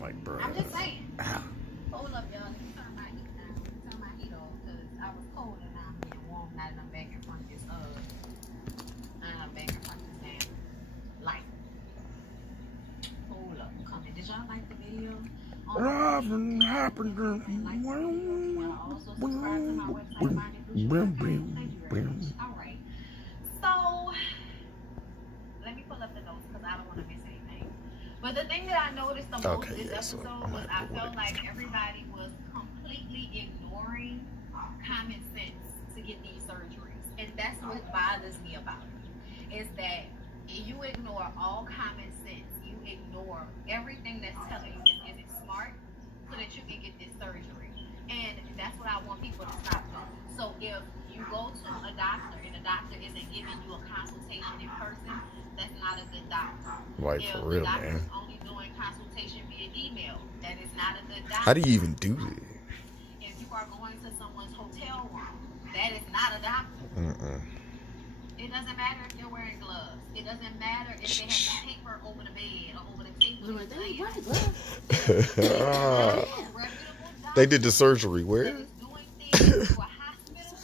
Like, bro. I'm just saying. Ow. Hold up, y'all. Let me turn my heat down. Turn my heat off because I was cold and now I'm getting warm. Now that I'm back in front of this damn light. Hold up, coming. Did y'all like the video? Nothing happened to me. Also subscribe to my website, Alright. So let me pull up the notes because I don't want to miss anything. But the thing that I noticed the most this episode was I felt like everybody was completely ignoring common sense to get these surgeries. And that's what bothers me about it. Is that you ignore all common sense. You ignore everything that's telling you this isn't smart so that you can get this surgery. And that's what I want people to stop doing. So if you go to a doctor and the doctor isn't giving you a consultation in person, that's not a good doctor. Like, if for real, the doctor man. is only doing consultation via email, that is not a good doctor. How do you even do it? If you are going to someone's hotel room, that is not a doctor. It doesn't matter if you're wearing gloves. It doesn't matter if they have the paper over the bed or over the table. They did the surgery where? Doing things to a hospital,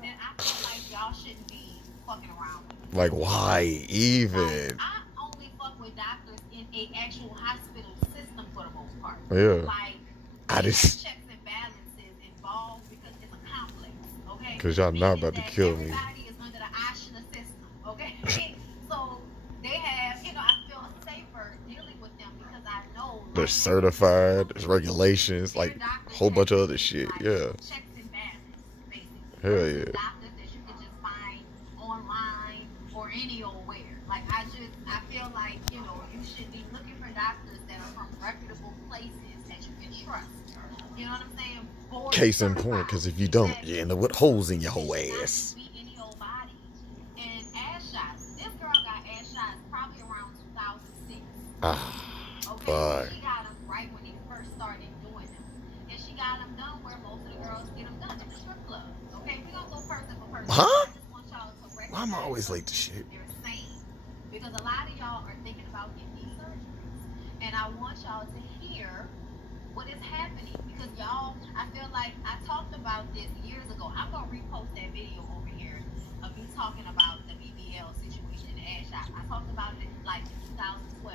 then I feel like y'all shouldn't be fucking around with them. Like, why even? Like, I only fuck with doctors in a actual hospital system for the most part. Yeah. Like, I just checks and balances involved because it's a complex, okay? Because y'all not about to kill me. Everybody is under the ASHA system, okay? So they have, I feel safer dealing with them because I know they're certified, there's regulations, like a whole bunch of other shit. Yeah. Checks and balances, basically. Hell yeah. Doctors that you can just find online or any old where. Like, I feel like, you should be looking for doctors that are from reputable places that you can trust. You know what I'm saying? Case in point, because if you don't, you end up with holes in your whole ass. Be any old body. And ass shots. This girl got ass shots probably around 2006. Fuck. She got them right when they first started doing them. And she got them done where most of the girls get them done in the strip club. Okay, we're going to go person for person. Huh? I just want y'all to recognize Why am I always late to shit? they're sane. Because a lot of y'all are thinking about getting these surgeries. And I want y'all to hear what is happening. Because y'all, I feel like I talked about this years ago. I'm going to repost that video over here of me talking about the BBL situation in the ass shot. I talked about it like in 2012.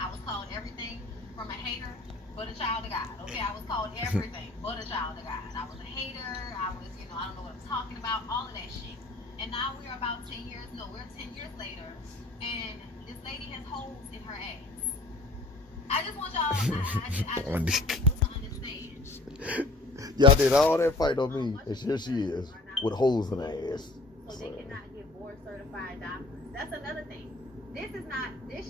I was called everything from a hater but a child of God. Okay, I was called everything but a child of God. I was a hater. I was, I don't know what I'm talking about, all of that shit. And now we're about 10 years, we're 10 years later, and this lady has holes in her ass. I just want y'all, I just want people to understand. Y'all did all that fight on me, and here she is, with holes in her ass. So they cannot get board certified doctors. That's another thing. This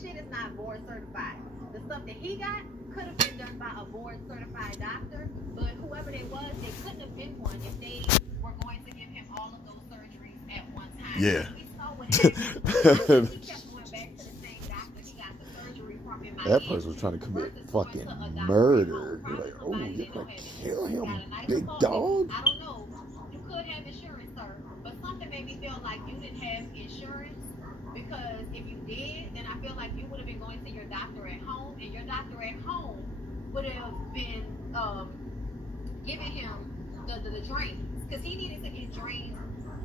shit is not board certified. The stuff that he got could have been done by a board certified doctor, but whoever they was, they couldn't have been one if they were going to give him all of those surgeries at one time. Yeah. We saw what happened. He kept going back to the same doctor. He got the surgery from in Miami. That person was trying to commit fucking murder. You're like, oh, you're gonna kill him, big dog? I don't know. You could have insurance, sir, but something made me feel like you didn't have insurance. Because if you did, then I feel like you would have been going to your doctor at home, and your doctor at home would have been giving him the drains. Because he needed to get drains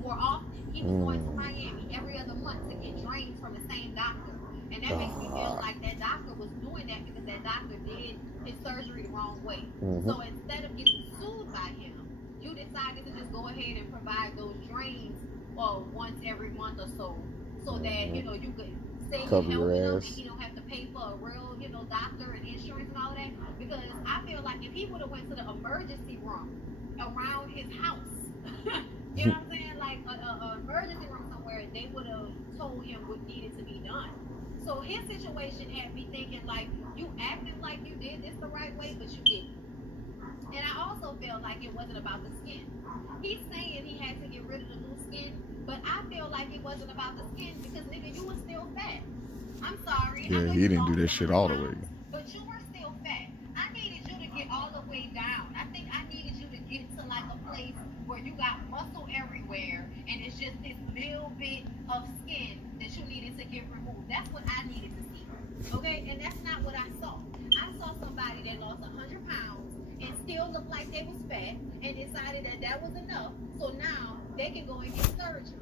more often. He was going to Miami every other month to get drains from the same doctor. And that makes me feel like that doctor was doing that because that doctor did his surgery the wrong way. So instead of getting sued by him, you decided to just go ahead and provide those drains once every month or so. So that, you could save him helping him and he don't have to pay for a real, doctor and insurance and all of that. Because I feel like if he would have went to the emergency room around his house, you know what I'm saying? Like an emergency room somewhere, they would have told him what needed to be done. So his situation had me thinking like, you acted like you did this the right way, but you didn't. And I also felt like it wasn't about the skin. He's saying he had to get rid of the loose skin, but I feel like it wasn't about the skin because, nigga, you were still fat. I'm sorry. Yeah, he didn't do that shit all the way. But you were still fat. I needed you to get all the way down. I think I needed you to get to like a place where you got muscle everywhere and it's just this little bit of skin that you needed to get removed. That's what I needed to see. Okay? And that's not what I saw. I they was fat and decided that that was enough. So now they can go and get surgery.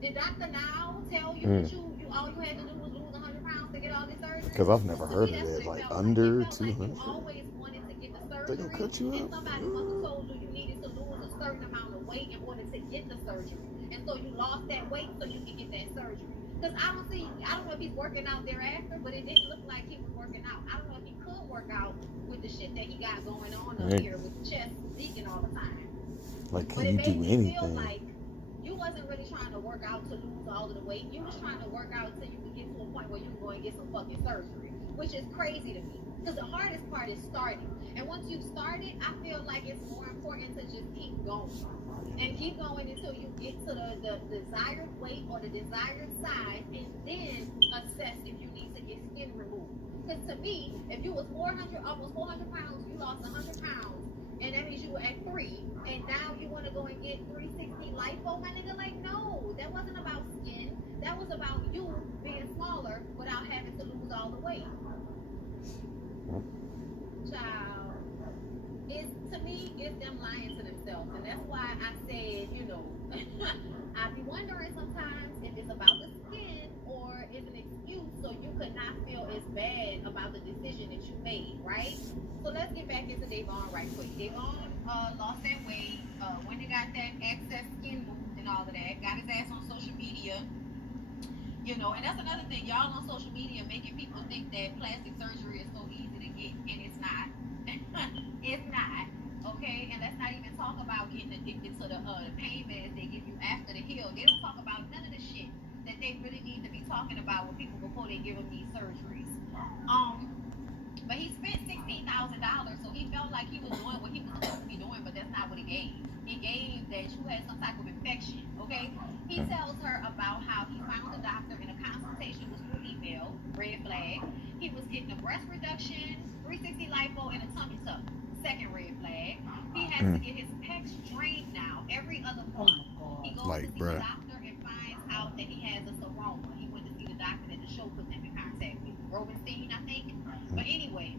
The doctor now tell you that you all you had to do was lose 100 pounds to get all this surgery? Because I've never To heard me, of that's what it. it Like felt under like. It felt like 200. you always wanted to get the They gonna surgery, cut you and up. somebody must have told you you needed to lose a certain amount of weight in order to get the surgery. And so you lost that weight so you can get that surgery. Because I don't know if he's working out thereafter, but it didn't look like he was working out. I don't know if he could work out with the shit that he got going on up here with the chest leaking all the time. Like, But can it you made do me feel anything? like you wasn't really trying to work out to lose all of the weight. You was trying to work out until you could get to a point where you can go and get some fucking surgery, which is crazy to me. Because the hardest part is starting. And once you've started, I feel like it's more important to just keep going. And keep going until you get to the desired weight or the desired size, and then assess if you need to get skin removed. Because to me, if you was almost 400 pounds, you lost 100 pounds, and that means you were at 3, and now you want to go and get 360 lipo, my nigga. Like, no, that wasn't about skin. That was about you being smaller without having to lose all the weight. Child. To me, it's them lying to themselves. And that's why I said, I be wondering sometimes if it's about the skin or it's an excuse so you could not feel as bad about the decision that you made, right? So let's get back into Davon right quick. Davon lost that weight, when he got that excess skin moved and all of that, got his ass on social media. And that's another thing. Y'all on social media making people think that plastic surgery is so easy to get, and it's not. It's not. Okay, and let's not even talk about getting addicted to the pain meds they give you after the heal. They don't talk about none of the shit that they really need to be talking about with people before they give them these surgeries. But he spent $16,000, so he felt like he was doing what he was supposed to be doing, but that's not what he gave. He gave that you had some type of infection. Okay, he tells her about how he found a doctor in a consultation was through email. Red flag. He was getting a breast reduction, 360 lipo, and a tummy tuck. Second red flag. He has to get his pecs drained now every other month. He goes to see the doctor and finds out that he has a seroma. He went to see the doctor that the show put them in contact with. Robenstein, I think. But anyway,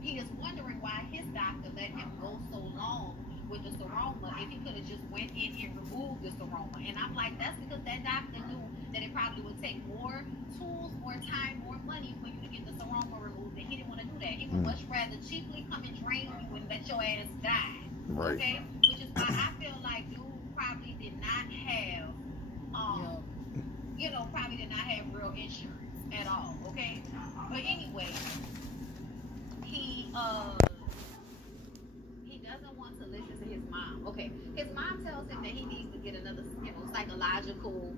he is wondering why his doctor let him go so long with the seroma if he could have just went in and removed the seroma. And I'm like, that's because that doctor knew that it probably would take more tools, more time, more money for you to get the seroma removed, and he didn't want to do that. He would much rather cheaply come and drain you and let your ass die. Right. Okay? Which is why I feel like dude probably did not have probably did not have real insurance at all. Okay? But anyway, he doesn't want to listen to his mom. Okay, his mom tells him that he needs to get another, psychological,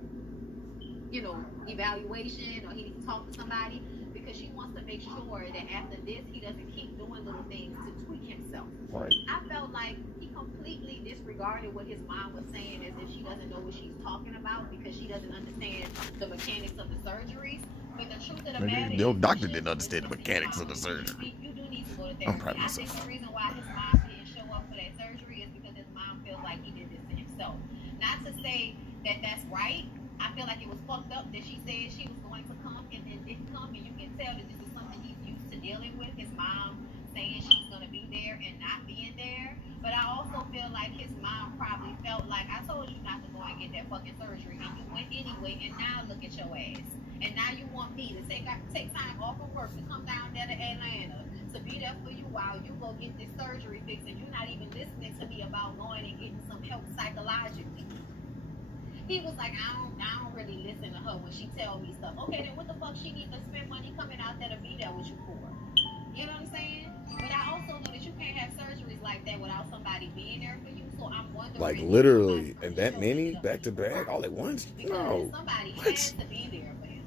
evaluation, or he needs to talk to somebody, because she wants to make sure that after this he doesn't keep doing little things to tweak himself. Right. I felt like he completely disregarded what his mom was saying, as if she doesn't know what she's talking about because she doesn't understand the mechanics of the surgeries. But the truth of the matter is, your doctor didn't understand the mechanics of the surgery. You do need to go to therapy. I think the reason why his mom didn't show up for that surgery is because his mom feels like he did this to himself. Not to say that that's right. I feel like it was fucked up that she said she was going to come and didn't come, and you can tell that this is something he's used to dealing with. His mom saying she was going to be there and not being there. But I also feel like his mom probably felt like, I told you not to go and get that fucking surgery, and you went anyway, and now look at your ass. And now you want me to take time off of work to come down there to Atlanta to be there for you while you go get this surgery fixed, and you're not even listening to me about going and getting some help psychologically. He was like, I don't really listen to her when she tell me stuff. Okay, then what the fuck she need to spend money coming out there to be there with you for? You know what I'm saying? But I also know that you can't have surgeries like that without somebody being there for you. So I'm wondering, like literally, and that many back to back all at once? No. Somebody has to be there for him.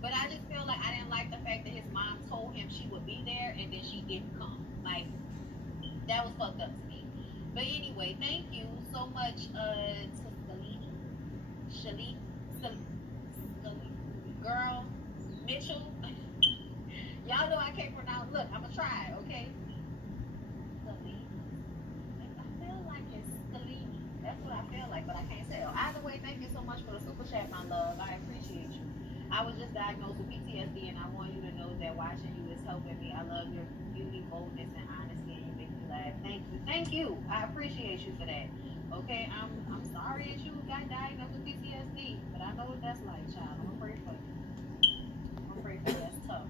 But I just feel like I didn't like the fact that his mom told him she would be there and then she didn't come. Like, that was fucked up to me. But anyway, thank you so much to Shalik, girl, Mitchell. Y'all know I can't pronounce. Look, I'm gonna try it, okay? I feel like it's Skalini. That's what I feel like, but I can't tell. Either way, thank you so much for the super chat, my love. I appreciate you. I was just diagnosed with PTSD, and I want you to know that watching you is helping me. I love your beauty, boldness, and honesty, and you make me glad. Thank you. I appreciate you for that. Okay, I'm sorry that you got diagnosed with PTSD, but I know what that's like, child. I'm afraid for you. I'm afraid for you. That's tough.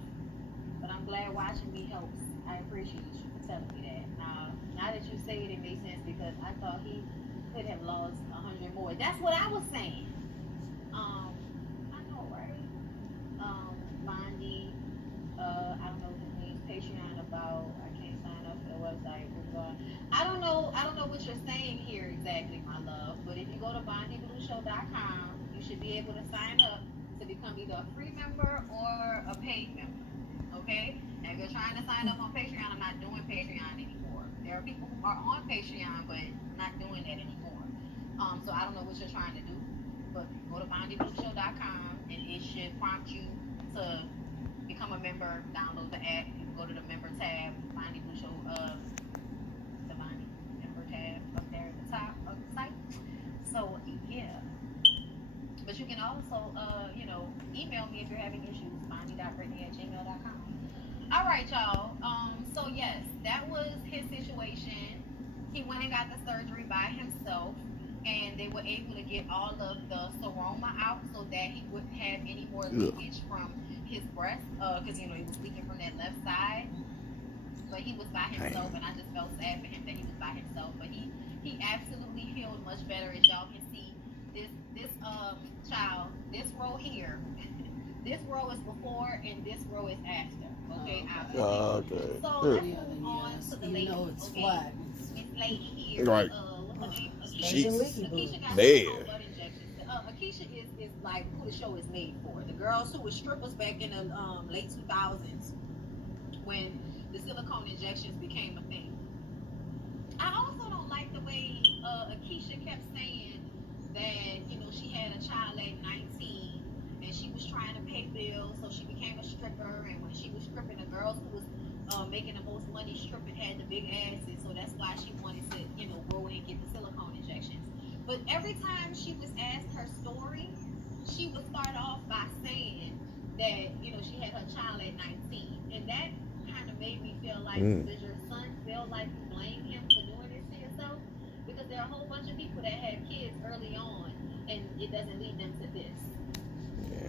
But I'm glad watching me helps. I appreciate you for telling me that. Now that you say it, it makes sense because I thought he could have lost 100 more. That's what I was saying. I know, right? Bondi, I don't know what his name's Patreon about. I can't sign up for the website. I don't know what you're saying here exactly, my love. But if you go to BondiBlueShow.com, you should be able to sign up to become either a free member or a paid member. Okay? Now, if you're trying to sign up on Patreon, I'm not doing Patreon anymore. There are people who are on Patreon, but not doing that anymore. So I don't know what you're trying to do, but go to BondiBlueShow.com and it should prompt you to become a member. Download the app. You can go to the member tab, Bondi Blue Show, the Bondi member tab up there at the top of the site. So yeah. But you can also, email me if you're having issues. Bondi.Brittany@gmail.com. All right, y'all. So yes, that was his situation. He went and got the surgery by himself, and they were able to get all of the seroma out so that he wouldn't have any more leakage from his breast, because he was leaking from that left side. But he was by himself, and I just felt sad for him that he was by himself. But he absolutely healed much better, as y'all can see. This child, this row here, this row is before and this row is after. Okay, okay. So let's move on to the lady. It's okay, flat. Miss Lady here. Right. What's her name? She's Akeisha got mad. blood injections. Akeisha is like who the show is made for. The girls who were strippers back in the late 2000s when the silicone injections became a thing. I also don't like the way Akeisha kept saying that she had a child at 19 and she was trying to pay bills, so she became a stripper. And when she was stripping, the girls who was making the most money stripping had the big asses, so that's why she wanted to go in and get the silicone injections. But every time she was asked her story, she would start off by saying that she had her child at 19, and that kind of made me feel like, does your son feel like you blame him for doing this to yourself? Because there are a whole bunch of people that have kids early on, and it doesn't lead them to this. Yeah.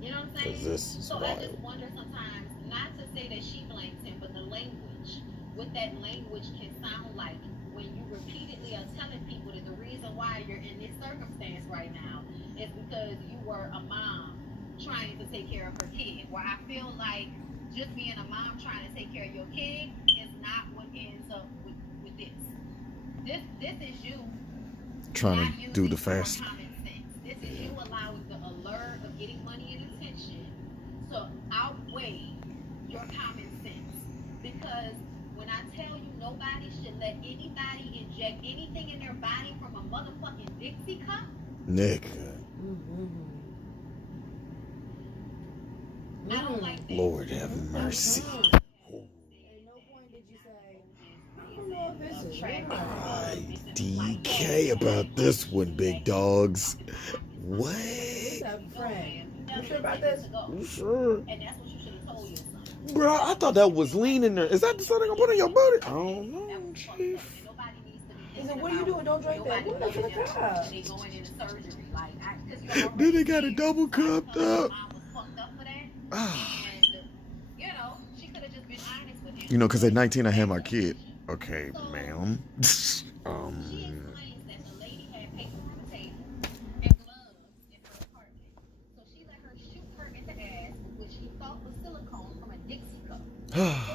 You know what I'm saying? This is so wild. I just wonder sometimes, not to say that she blames him, but the language, what that language can sound like when you repeatedly are telling people that the reason why you're in this circumstance right now is because you were a mom trying to take care of her kid. Where I feel like just being a mom trying to take care of your kid is not what ends up with this. This is you Trying to do the fast. common sense. This is you allowing the allure of getting money and attention to outweigh your common sense. Because when I tell you nobody should let anybody inject anything in their body from a motherfucking Dixie cup, Nick. I don't like that. Lord have mercy. At no point did you say, I don't know if this is right. DK about this one, big dogs. What? Frank, you sure about this? You sure? And that's what you should have told your son. Bro, I thought that was lean in there. Is that the stuff they're gonna put on your booty? I don't know, That was fucked chief. up. Nobody needs to be He thinking said, what are you about doing? Don't drink that. nobody What for the going in cops? They going into surgery. Like, because you already Then they got a said double cupped up. Mom was fucked up for that. Ah. And, she could have just been honest with him. You know, because at 19 I had my kid. Okay, ma'am. She explains that the lady had paper on the table and gloves in her apartment. So she let her shoot her in the ass, which she thought was silicone from a Dixie cup.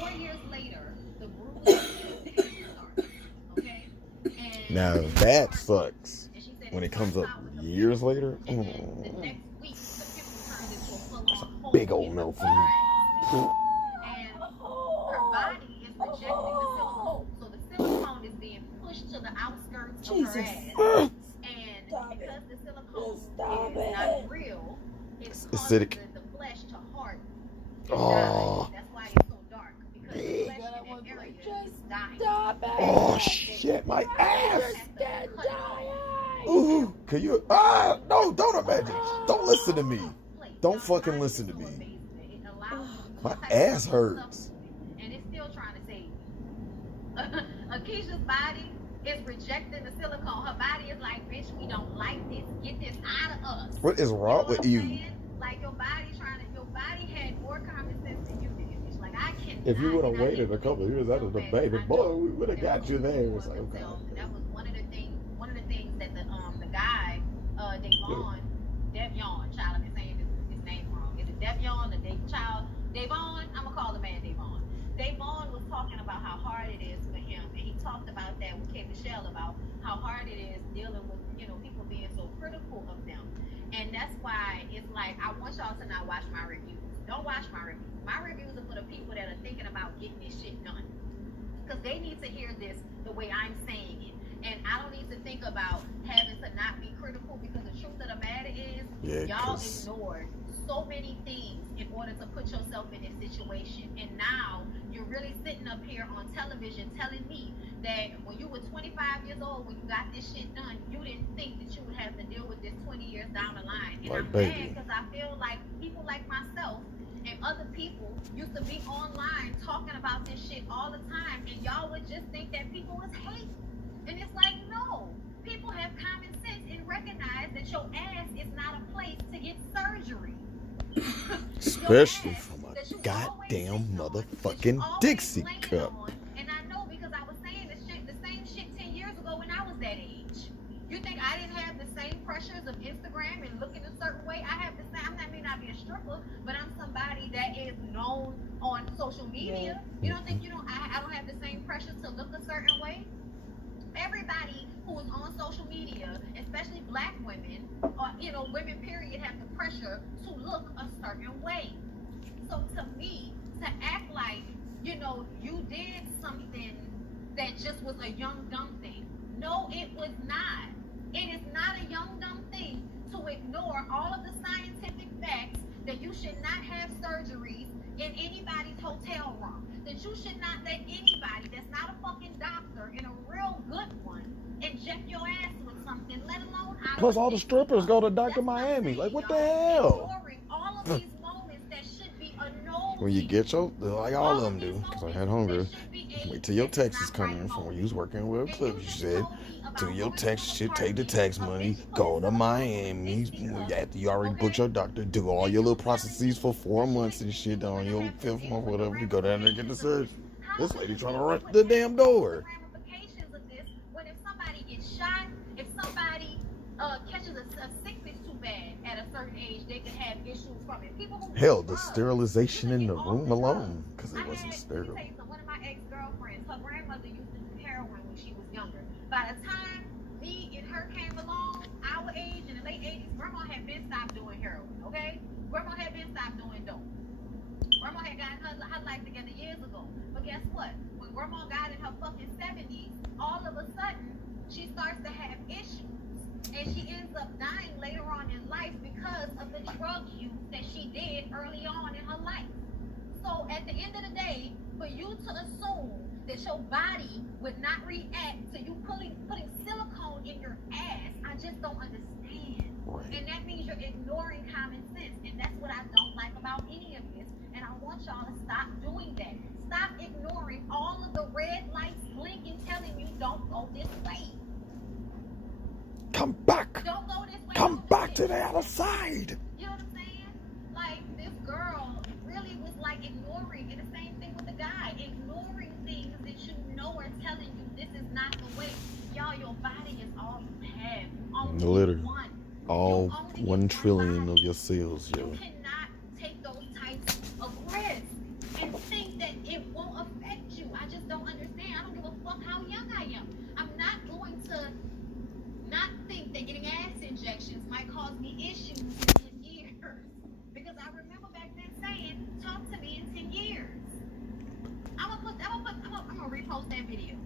4 years later, the bruise started. Okay? And Now that sucks. and she said When it it comes starts up out with a years later. and then the next week, the pimple turns into a full-on hole Big old in no her for me. ass. And her body is rejecting the silicone. So the silicone is being pushed to the outskirts of her Jesus. ass. And Stop because the silicone Stop is it. not real, it's Acidic. causing the flesh to harden. Oh. That's why it's so dark. Because the Big. flesh in that area is dying. Stop it. Oh shit, my ass. Dead dying. Ooh, can you? No, don't imagine. Don't listen to me. Don't fucking listen to me. My ass hurts. And it's still trying to save you. Akeisha's body is rejecting the silicone. Her body is like, bitch, we don't like this. Get this out of us. What is wrong with you? Like your body had more common sense than you did. Bitch. Like I can't. If you would have waited a couple of years after the baby, boy, we would have got you there. It's like, okay. That was one of the things that the guy, Devon, child, I've been saying his name wrong. Is it Devon or Devon? I'm gonna call the man Devon. Devon was talking about how hard it is for him, and he talked about that with K. Michelle about how hard it is dealing with people being so critical of them, and that's why it's like I want y'all to not watch my reviews. Don't watch my reviews. My reviews are for the people that are thinking about getting this shit done, because they need to hear this the way I'm saying it, and I don't need to think about having to not be critical, because the truth of the matter is y'all ignored so many things in order to put yourself in this situation, and now you're really sitting up here on television telling me that when you were 25 years old, when you got this shit done, you didn't think that you would have to deal with this 20 years down the line. And like, I'm mad because I feel like people like myself and other people used to be online talking about this shit all the time, and y'all would just think that people was hate. And it's like, no, people have common sense and recognize that your ass is not a place to get surgery. Especially from a goddamn motherfucking Dixie cup. And I know, because I was saying the same shit 10 years ago when I was that age. You think I didn't have the same pressures of Instagram and looking a certain way? I have the same. I may not be a stripper, but I'm somebody that is known on social media. You don't think I don't have the same pressures to look a certain way? Everybody who is on social media, especially black women, or women period, have the pressure to look a certain way. So to me, to act like you did something that just was a young dumb thing. No, it was not. It is not a young dumb thing to ignore all of the scientific facts that you should not have surgeries in anybody's hotel room. That you should not let anybody that's not a fucking doctor and a real good one inject your ass with something, let alone out. Plus, all the strippers go to Dr. Miami. Like, what the hell? All of these moments that should be annoying. When you get like all of them do, because I had hunger. Wait till your text is coming from when you was working with a clip, you said. Till your text shit, take the tax money, go to Miami. After you already booked your doctor, do all your little processes for 4 months and shit on your 5th month, whatever. You go down there and get the surgery. This lady trying to run the damn door. Ramifications of this, when if somebody gets shot, if somebody catches a sickness too bad at a certain age, they could have issues from it. People who hell, the sterilization in the room alone, because it wasn't sterile. One of my ex-girlfriends, her grandmother used to do heroin when she was younger. By the time me and her came along, our age in the late 80s, grandma had been stopped doing heroin, okay? Grandma had been stopped doing dope. Grandma had gotten her life together years ago. But guess what? When grandma got in her fucking 70s, all of a sudden, she starts to have issues. And she ends up dying later on in life because of the drug use that she did early on in her life. So at the end of the day, for you to assume that your body would not react to you putting silicone in your ass, I just don't understand. Right. And that means you're ignoring common sense. And that's what I don't like about any of this. And I want y'all to stop doing that. Stop ignoring all of the red lights blinking, telling you don't go this way. Come back. Don't go this way. Come back to the other side. You know what I'm saying? Like, this girl really was like ignoring, and the same thing with the guy, ignoring things that you know are telling you this is not the way. Y'all, your body is all you have. Only Literally. one. All 1 trillion of your cells, yo. You cannot take those types of risks and think that it won't affect you. I just don't understand. I don't give a fuck how young I am. I'm not going to not think that getting ass injections might cause me issues in years. Because I remember back then saying, talk to me in 10 years. I'm gonna repost that video.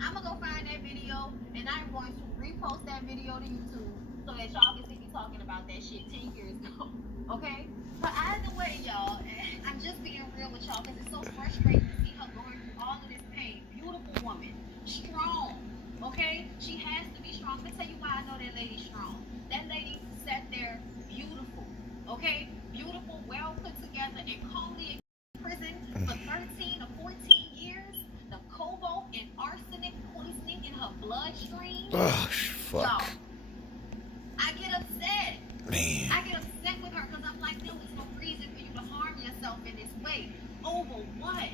I'm gonna go find that video and I'm going to repost that video to YouTube so that y'all can see me talking about that shit 10 years ago. Okay? But either way, y'all, I'm just being real with y'all because it's so frustrating to see her going through all of this pain. Beautiful woman. Strong. Okay? She has to be strong. Let me tell you why I know that lady's strong. That lady sat there beautiful. Okay? Beautiful, well put together, and calmly in prison for 13 or 14 years the cobalt and arsenic poisoning in her bloodstream. Oh, fuck. Y'all, I get upset. Man. I get upset with her because I'm like, there was no reason for you to harm yourself in this way. Over what?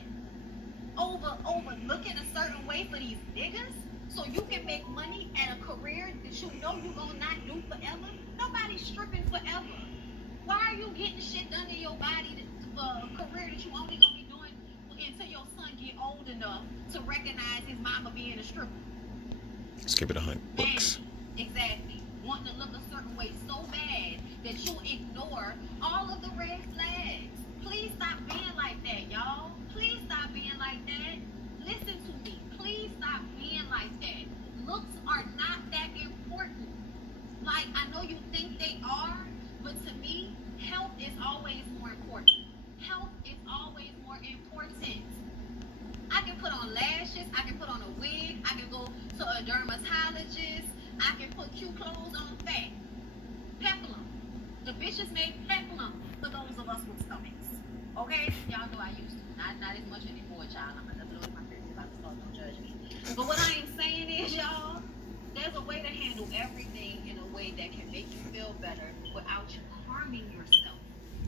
Over looking a certain way for these niggas? So you can make money at a career that you know you're gonna not do forever? Nobody's stripping forever. Why are you getting shit done to your body for a career that you only gonna be doing until your son get old enough to recognize his mama being a stripper? Let's give it $100. Exactly. Wanting to look a certain way so bad that you ignore all of the red flags. Please stop being like that, y'all. Please stop being like that. Listen to me. Please stop being like that. Looks are not that important. Like, I know you think they are, but to me, health is always more important. Health is always more important. I can put on lashes, I can put on a wig, I can go to a dermatologist, I can put cute clothes on fat. Peplum. The bitches made peplum for those of us with stomachs. Okay? Y'all know I used to. Not as much anymore, child. I'm gonna blow my face about to start, don't judge me. But what I am saying is, y'all, there's a way to handle everything in a way that can make you feel better without you harming yourself.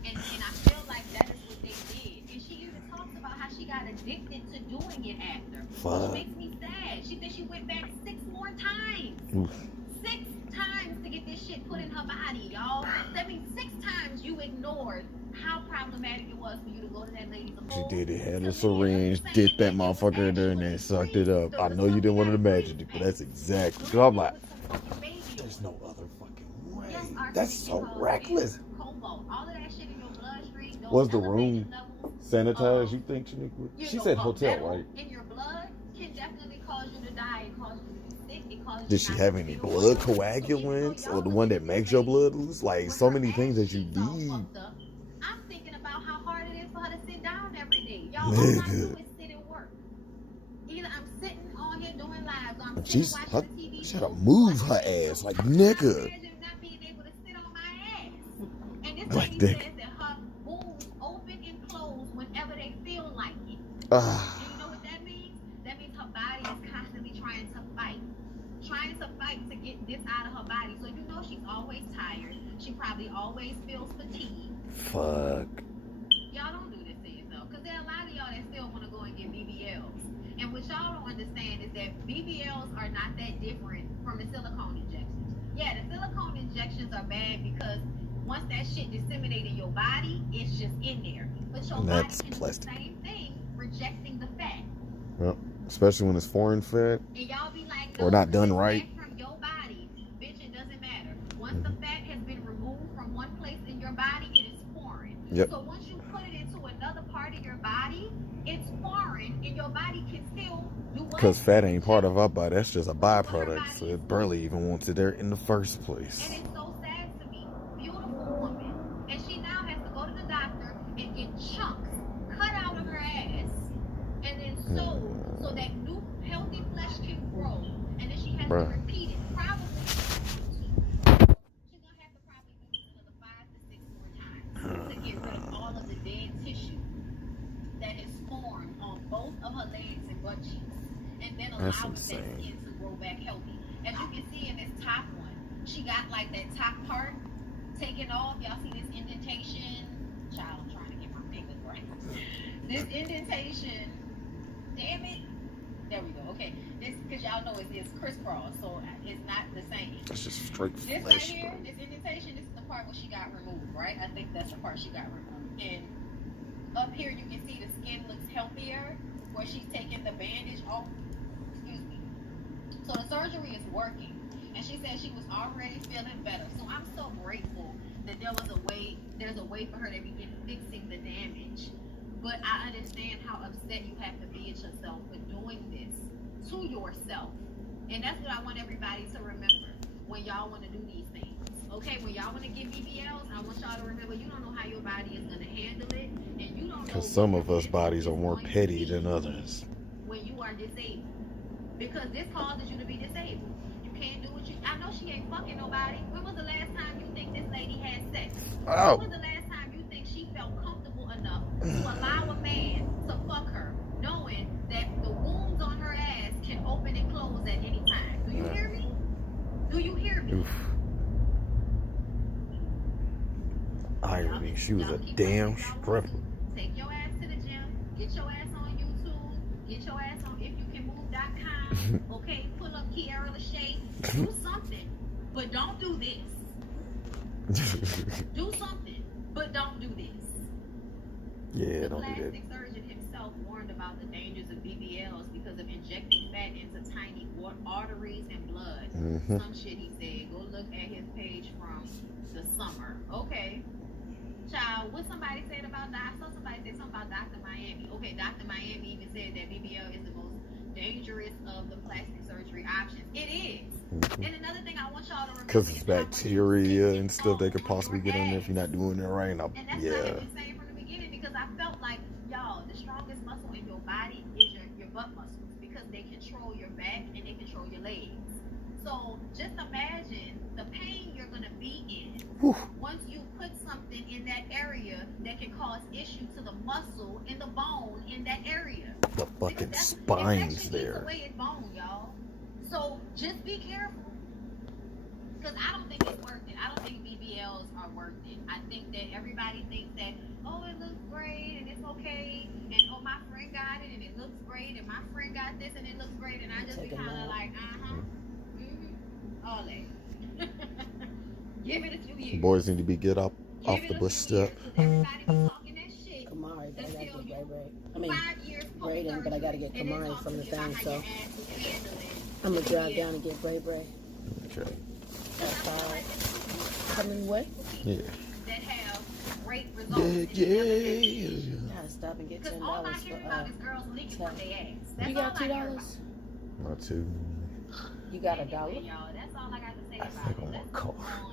And I feel like that is what they did. And she even talks about how she got addicted to doing it after. Which makes me sad. She said she went back 6 more times. Oof. 6 times to get this shit put in her body, y'all. That means 6 times you ignored how problematic it was for you to go to that lady's She did it, had a syringe, dipped that motherfucker in there, and then sucked it up. I know you didn't want to imagine it, but that's exactly. Cause I'm like, there's no other fucking way. That's so reckless. Was the room sanitized? You think she said hotel, right? In your blood can definitely cause you to die and cause you to be sick. It causes Did she have any blood coagulants or the one that makes your blood loose? Like so many things that you need. I'm thinking about how hard it is for her to sit down every day. Y'all, all I do is sit and work. Either I'm sitting on here doing lives, or I'm sitting watching the TV. She had to move her ass like nigga. Imagine not being able to sit on my ass. And this Like lady nigga. says that her boobs open and close whenever they feel like it. Ah. And you know what that means? That means her body is constantly trying to fight to get this out of her body. So you know she's always tired. She probably always feels fatigued. Fuck. Y'all don't do this to yourself, because there are a lot of y'all that still want to go and get BBLs. And what y'all don't understand is that BBLs are not that different from the silicone injections. Yeah, the silicone injections are bad because once that shit disseminates in your body, it's just in there. But your body can do the same thing, rejecting the fat. Yep. Especially when it's foreign fat. And y'all be like, or not done right. From your body, bitch, it doesn't matter. Once the fat has been removed from one place in your body, it is foreign. Yep. So once you put it into another part of your body, it's foreign, and your body can still do what? Because fat ain't part of our body. That's just a byproduct. So it barely even wants it there in the first place. And it's so sad to me. Beautiful woman. And she now has to go to the doctor and get chunks cut out of her ass and then sewed so that new healthy flesh can grow. And then she has to repeat it. Probably she's gonna have to probably do this another 5 to 6 more times to get rid of all of the dead tissue that is formed on both of her legs and butt cheeks, and then allow that skin to grow back healthy. As you can see in this top one, she got like that top part taken off. Y'all see this indentation? Child, I'm trying to get my fingers right. This indentation, damn it. There we go. Okay, this because y'all know it's crisscross, so it's not the same. It's just straight flesh. This right here, this indentation, this is the part where she got removed, right? I think that's the part she got removed. And up here, you can see the skin looks healthier, where she's taking the bandage off. Excuse me. So the surgery is working, and she said she was already feeling better. So I'm so grateful that there's a way for her to begin fixing the damage. But I understand how upset you have to be at yourself for doing this to yourself. And that's what I want everybody to remember when y'all want to do these things. Okay, when y'all want to get BBLs, I want y'all to remember you don't know how your body is going to handle it. And you don't know. Because some of us bodies are more petty than others. When you are disabled. Because this causes you to be disabled. You can't do what you... I know she ain't fucking nobody. When was the last time you think this lady had sex? Oh. When was the last time you think she felt comfortable enough to allow a man to fuck her, knowing that the wound Oof. Irony, she was a damn stripper. Take your ass to the gym. Get your ass on YouTube. Get your ass on ifyoucanmove.com. Okay, pull up Kiara Lachey. Do something, but don't do this. Do something, but don't do this. Yeah, The don't do that. plastic surgeon himself warned about the dangers of BBLs because of injecting fat into tiny arteries and blood. Mhm. Some shit he said. Go look at his page from the summer. Okay. Child, what somebody said about that? I saw somebody say something about Dr. Miami. Okay, Dr. Miami even said that BBL is the most dangerous of the plastic surgery options. It is. And another thing I want y'all to remember Because it's is that I want you to bacteria get and stuff they could on possibly your get in there if ass. you're not doing it right. And that's what I've Yeah. been saying from the beginning because I felt like, y'all, the strongest muscle in your body is your butt muscles because they control your back and they control your legs. So just imagine the pain you're going to be in Whew. once you put something in that area that can cause issue to the muscle and the bone in that area. The fucking spines Infection there. eats away at bone, y'all. So just be careful. Because I don't think it's worth it. I don't think BBLs are worth it. I think that everybody thinks that, oh, it looks great and it's okay. And oh, my friend got it and it looks great. And my friend got this and it looks great. And I just be kind of like, all that. Give it a few years. Boys need to be get up off Give the it a bus few years, step. 'cause everybody be talking that shit. Kamari, but I gotta Until get you Ray. I mean, 5 years Braden, but I gotta get and then Kamari talk from to the me about thing, how so your ass was handling I'm gonna drive BBL. down and get Ray. Okay. That's all. Coming what? Yeah. That have great results. Yeah, and they never had yeah. issues. Gotta stop and get Because $10 all I for hear about is girls leaking from their ass. That's You got all I hear about. $2? Not too. You got Anyway, $1? y'all, that's all I got to say I about think it. I'm Let's gonna move call. on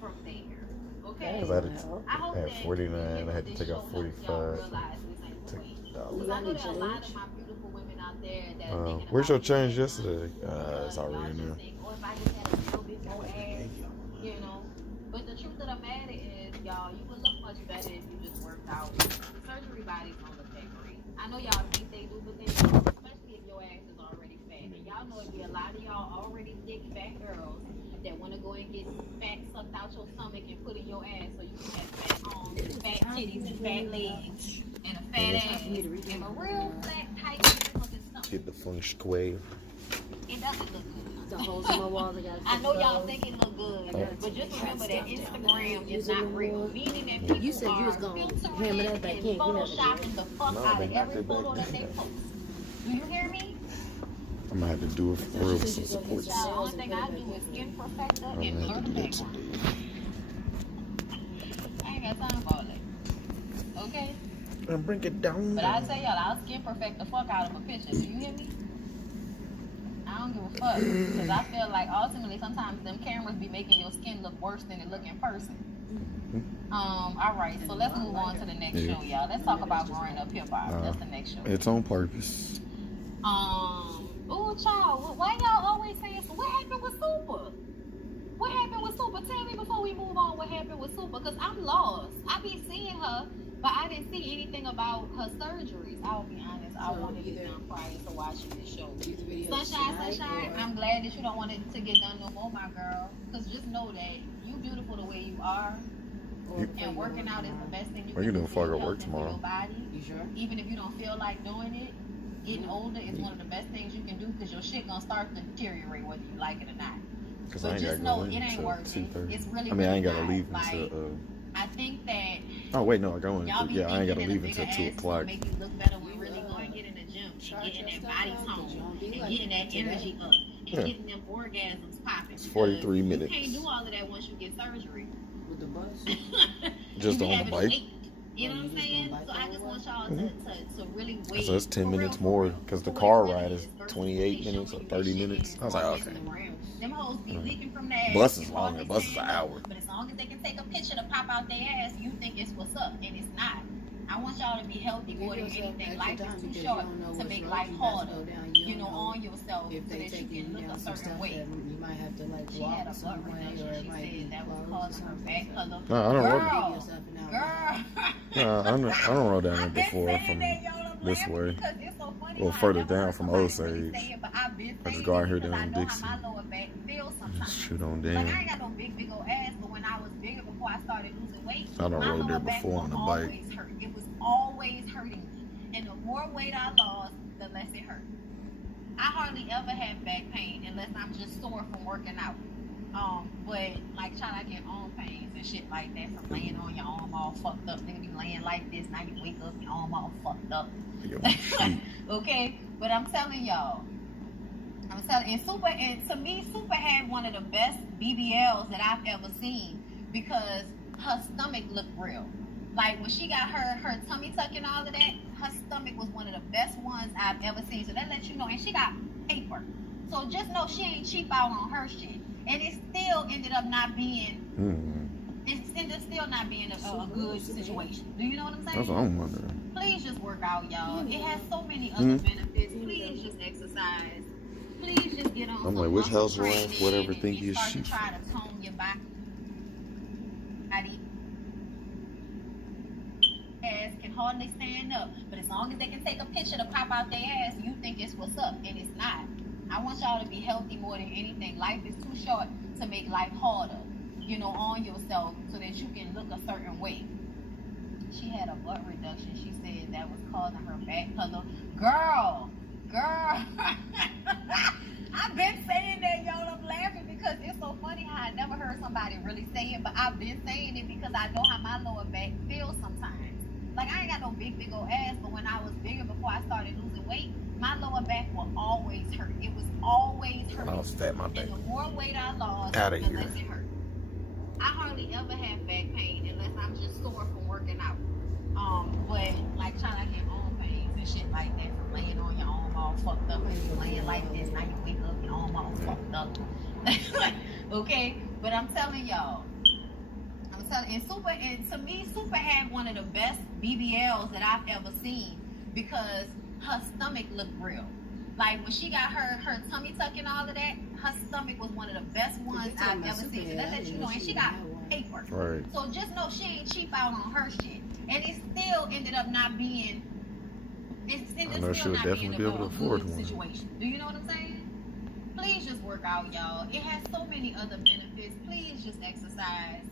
from there. Okay? Dang. Cause I had to, Wow. I hope I had that 49. I had to this take show out helps y'all 45. realize this ain't the Take way. $1. Because I know need there are a your lot lunch? of my beautiful women out there that are thinking Where's about your change getting yesterday? done It's already y'all in just there. think, oh, if I just had a little bit more ass, you know. But the truth of the matter is, y'all, you would look much better if you just worked out. The surgery bodies don't look that great. I know y'all think they do, but they don't, especially if your ass is already fat. And y'all know it'd be a lot of y'all already thick, fat girls that want to go and get fat sucked out your stomach and put in your ass so you can have fat arms, and fat titties, and fat legs, and a fat ass, and a real flat, tight motherfucking stomach. Get the feng shui. It doesn't look good. The holes in my walls, I gotta I fix know y'all those. think it look good, Oh. but just remember that Instagram is Using not the real. wood. Meaning that people You said you was are gonna filtering hammer that back and in. You never photoshopping the fuck No, out they of knocked every it back photo that they down. post. Do you hear me? I'm gonna have to do it for real with some support. The only thing I do is skin perfector I'm and gonna have to blur the do that background. today. I ain't got time for all that. Okay? And bring it down. But I tell y'all, I'll skin perfect the fuck out of a picture. Do you hear me? I don't give a fuck. Because I feel like ultimately sometimes them cameras be making your skin look worse than it look in person. Alright, so let's move on to the next show, y'all. Let's talk about growing up hip hop. That's the next show. It's on purpose. Oh, child, why y'all always saying so? What happened with Super? What happened with Super? Tell me before we move on what happened with Super, because I'm lost. I be seeing her, but I didn't see anything about her surgeries. I'll be honest, I wanted it done prior to watching this show. Sunshine, I'm glad that you don't want it to get done no more, my girl. Because just know that you beautiful the way you are. And working out is the best thing you What can you do doing for before I your go work health and for your tomorrow? body. You sure? Even if you don't feel like doing it, getting older is one of the best things you can do because your shit gonna start to deteriorate whether you like it or not. Cause But I ain't just gotta know go it in ain't until worth it. 2:30. It's really, I mean, I ain't really gotta not. leave Like, until. I think that Oh wait, no, I go in. y'all be Yeah, I ain't gotta thinking leave that a until bigger 2 ass will o'clock. make you look better when really going get in the gym and getting that body tone and getting that energy up and Yeah. getting them orgasms popping. It's 43 Because minutes. You can't do all of that once you get surgery. With the bus? Just You be on the having bike. to wait. You know what I'm You just saying? gonna bike So I all just the want way? y'all to really wait. So it's 10 For minutes real, more for real. because the For car what it ride really is versus 28 what they minutes or showing you 30 that shit minutes. is I was like, on okay. Instagram. Them hoes be leaking from that Bus is ass, longer. all Bus they is an saying, hour. But as long as they can take a picture to pop out their ass, you think it's what's up, and it's not. I want y'all to be healthy more than anything. Life is too short to make life harder, you know, on yourself If so they that you take can you look down a some certain stuff, way. then you might have to like She had walk a some butt way, reduction. or it She might be said that was closed or causing her back something. color. No, I don't Girl, roll. Yourself an hour. girl. I don't roll down I've there been before saying from that, y'all. I'm this laughing way. because it's so funny Well, how I further never down heard from somebody Osage. really say it, but I've been I just saying go out it here because I down know Dixie. how my lower back feels sometimes. sometimes. Shoot on Like, damn. I ain't got no big old ass, but when I was bigger before I started losing weight, I done my rode there lower back before was on a bike. always hurt. It was always hurting me. And the more weight I lost, the less it hurt. I hardly ever have back pain unless I'm just sore from working out. But like trying to get arm pains and shit like that from laying on your arm all fucked up. Nigga be laying like this, now you wake up, your arm all fucked up. Yo, shoot. Okay, but I'm telling y'all, and to me, Super had one of the best BBLs that I've ever seen because her stomach looked real. Like when she got her tummy tuck and all of that, her stomach was one of the best ones I've ever seen. So that lets you know, and she got paper. So just know she ain't cheap out on her shit. And it still ended up not being, it ended up still not being a good situation. Do you know what I'm saying? That's what I'm wondering. Please just work out, y'all. It has so many other benefits. Please just exercise. Please just get on I'm some like, which muscle house training wife, whatever, and think you start shoot? to try to tone your body. Ass can hardly stand up, but as long as they can take a picture to pop out their ass, you think it's what's up, and it's not. I want y'all to be healthy more than anything. Life is too short to make life harder, you know, on yourself so that you can look a certain way. She had a butt reduction. She said that was causing her back color. Girl. I've been saying that, y'all. I'm laughing because it's so funny how I never heard somebody really say it, but I've been saying it because I know how my lower back feels sometimes. Like, I ain't got no big old ass, but when I was bigger before I started losing weight, my lower back will always hurt. It was always hurting. When I was fat, my back. And the more weight I lost, Outta the here. less it hurt. I hardly ever have back pain unless I'm just sore from working out. But like trying to get arm pains and shit like that from laying on your arm all fucked up, and you laying like this, now you wake up, your arm all fucked up. Okay, but I'm telling y'all, and to me, Super had one of the best BBLs that I've ever seen because her stomach looked real. Like when she got her tummy tuck and all of that, her stomach was one of the best ones I've ever seen. So that lets you know, and she got paper. Right. So just know she ain't cheap out on her shit. And it still ended up not being, I know she would definitely be able to afford good one. situation. Do you know what I'm saying? Please just work out, y'all. It has so many other benefits. Please just exercise.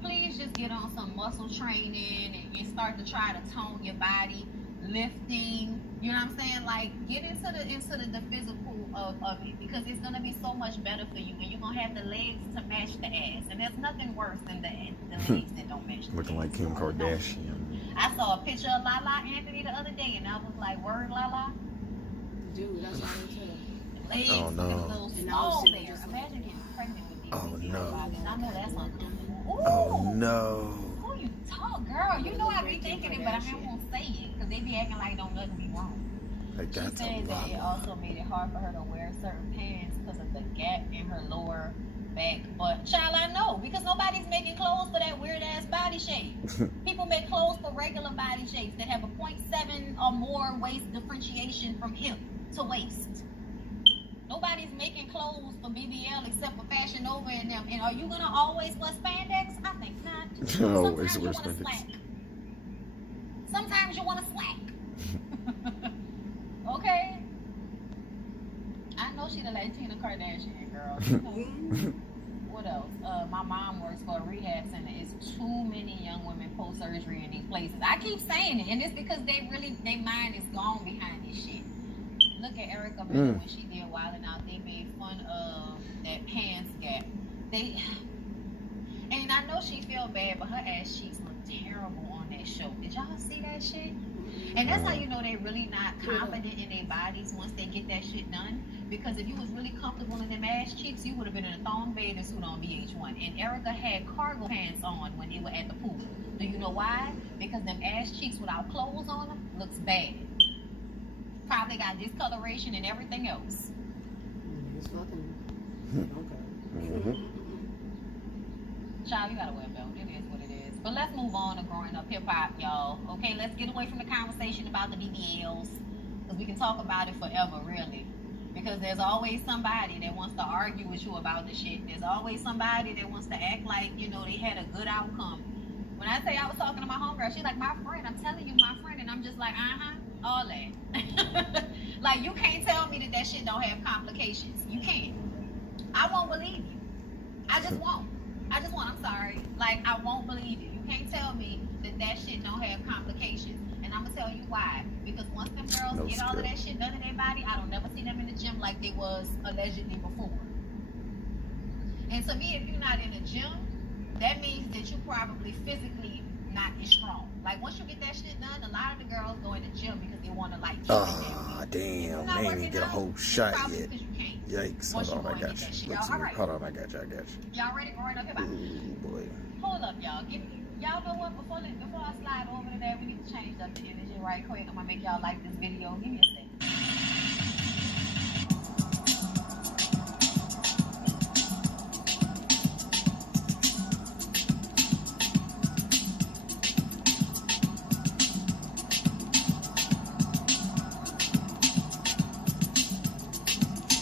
Please just get on some muscle training and start to try to tone your body, lifting. You know what I'm saying? Like get into the physical of it because it's gonna be so much better for you, and you're gonna have the legs to match the ass. And there's nothing worse than the legs that don't match. Looking like Kim Kardashian. I saw a picture of Lala Anthony the other day, and I was like, "Word, Lala." Dude, that's all I tell. Legs Oh, no. a little small there. Imagine getting pregnant with these. Oh, big no. bodies. I know that's uncomfortable. Ooh. Oh no. Who you talk, girl? You know I be thinking it, but I won't say it because they be acting like don't nothing be wrong. Like She that's a said that it lot. also made it hard for her to wear certain pants because of the gap in her lower back. But child, I know because nobody's making clothes for that weird ass body shape. People make clothes for regular body shapes that have a 0.7 or more waist differentiation from hip to waist. Nobody's making clothes for BBL except for Fashion Nova and them. And are you gonna always wear spandex? I think not. Always Sometimes you wear wanna spandex. slack. Sometimes you wanna slack. Okay. I know she the Latina Kardashian girl. You know. What else? My mom works for a rehab center. It's too many young women post-surgery in these places. I keep saying it, and it's because their mind is gone behind this shit. Look at Erica Miller when she did Wildin' Out. They made fun of that pants gap. And I know she feel bad, but her ass cheeks look terrible on that show. Did y'all see that shit? And that's how you know they really not confident in their bodies once they get that shit done. Because if you was really comfortable in them ass cheeks, you would have been in a thong bathing suit on VH1. And Erica had cargo pants on when they were at the pool. Do you know why? Because them ass cheeks without clothes on them looks bad. Probably got discoloration and everything else. It's fucking. Okay. Child, you gotta wear a belt. It is what it is. But let's move on to growing up hip hop, y'all. Okay, let's get away from the conversation about the BBLs. Because we can talk about it forever, really. Because there's always somebody that wants to argue with you about the shit. There's always somebody that wants to act like, you know, they had a good outcome. When I say I was talking to my homegirl, she's like, my friend, I'm telling you, my friend. And I'm just like, all that. Like, you can't tell me that shit don't have complications. You can't. I won't believe you. I just won't. I'm sorry. Like, I won't believe it. You can't tell me that shit don't have complications. And I'm gonna tell you why. Because once them girls get all of that shit done in their body, I don't never see them in the gym like they was allegedly before. And to me, if you're not in the gym, that means that you probably physically not as strong. Like, once you get that shit done, a lot of the girls go in the gym because they want to, like, keep it damn. They ain't even get a whole shot yet. Yikes. Hold on, I got you. Hold on, I got you. Y'all ready for it? Okay, bye. Ooh, boy. Hold up, y'all. Y'all know what? Before I slide over to that, we need to change up the energy right quick. I'm going to make y'all like this video. Give me a second.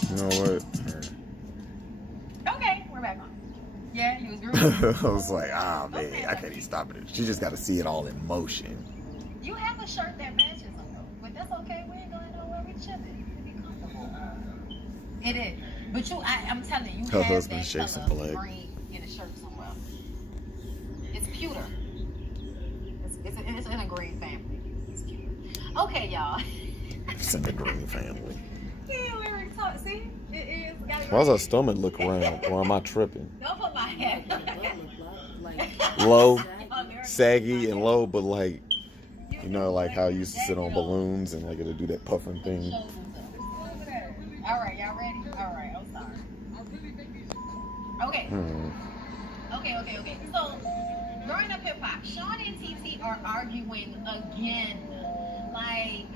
You know what? Okay, we're back on. Yeah, you was grooving. I was like, man, I can't even stop it. She just got to see it all in motion. You have a shirt that matches them, though. But that's okay. We ain't going nowhere. We chilling. We be comfortable. It is. But I'm telling you, Her have husband that shakes color some black. green in a shirt somewhere. It's pewter. It's in a green family. It's pewter. Okay, y'all. It's in the green family. Yeah, we were talking. See? It is. Why's her stomach look round? Or am I tripping? Don't put my head. Low, saggy, and low, but like, you know, like how I used to sit on balloons and like it'll do that puffing thing. All right, y'all ready? All right, I'm sorry. Okay. Okay. So, growing up hip hop, Sean and TT are arguing again. Like,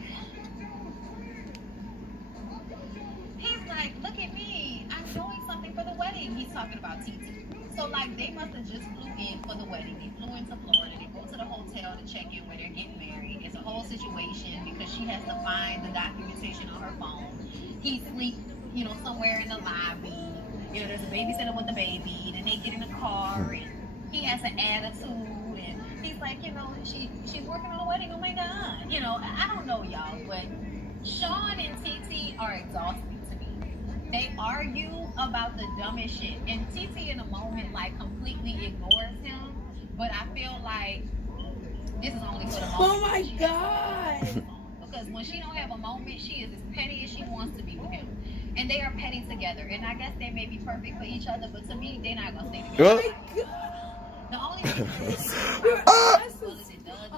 he's like, look at me, I'm doing something for the wedding. He's talking about TT. So, like, they must have just flew in for the wedding. They flew into Florida. They go to the hotel to check in where they're getting married. It's a whole situation because she has to find the documentation on her phone. He sleeps, somewhere in the lobby. There's a babysitter with the baby. Then they get in the car, and he has an attitude. And he's like, she's working on a wedding. Oh my God. I don't know, y'all, but Sean and TT are exhausting to me. They argue about the dumbest shit, and TT in a moment like completely ignores him. But I feel like this is only for the moment. Oh my God! Because when she don't have a moment, she is as petty as she wants to be with him, and they are petty together. And I guess they may be perfect for each other, but to me, they're not gonna stay together. Oh my God! The only thing is it does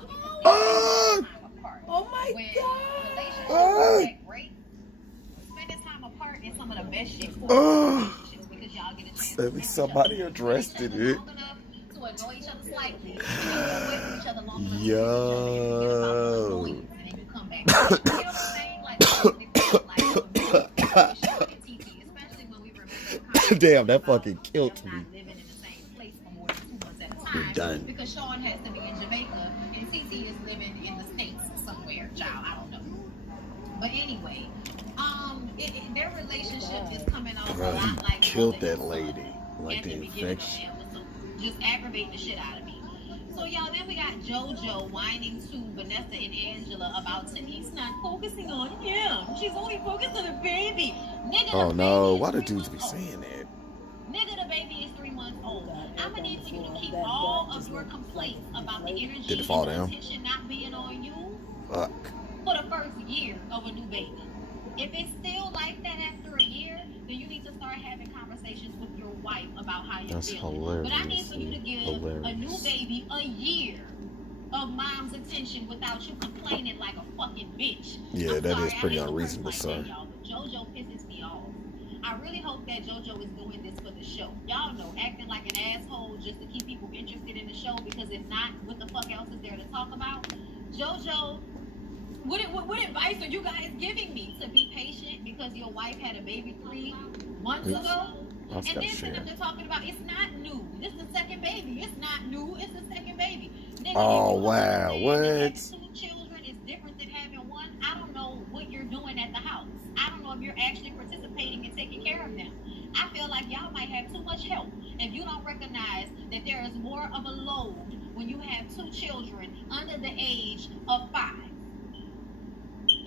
Oh my when God! relationships are that great, spending time apart is some of the best shit for relationships because y'all get a chance At least somebody addressed it. long enough to annoy each other slightly, and then away from each other long enough Yo. and then you come back. You know what I'm saying? Like, especially when we remember Damn, that fucking killed me. not living in the same place for more than 2 months at a We're time. done. Because Sean has to be in Jamaica and TT is living in the States somewhere, child. I don't know. But anyway, their relationship is coming off Bro, a lot he like killed Mother that and lady. Son Like at the beginning of infection. episode. Just aggravating the shit out of me. So y'all, then we got JoJo whining to Vanessa and Angela about Tanice not focusing on him. She's only focused on the baby. Nigga, Oh the no, baby why is do 3 dudes be months old. saying that? Nigga, the baby is 3 months old. I'm gonna need for you to keep all of your complaints about the energy Did it fall and the down? attention not being on you Fuck. for the first year of a new baby. If it's still like that after a year, then you need to start having conversations with your wife about how you're That's feeling. hilarious. But I need for you to give a new baby a year of mom's attention without you complaining like a fucking bitch. Yeah, I'm that sorry, is I pretty hate to curse unreasonable, like sir. that, y'all, but JoJo pisses me off. I really hope that JoJo is doing this for the show. Y'all know, acting like an asshole just to keep people interested in the show, because if not, what the fuck else is there to talk about? JoJo, what advice are you guys giving me? To be patient because your wife had a baby 3 months ago? And then they're talking about it's not new. This is the second baby. It's not new. It's the second baby. Nigga, Oh wow, what? having 2 children is different than having 1. I don't know what you're doing at the house. I don't know if you're actually participating and taking care of them. I feel like y'all might have too much help if you don't recognize that there is more of a load when you have 2 children under the age of 5.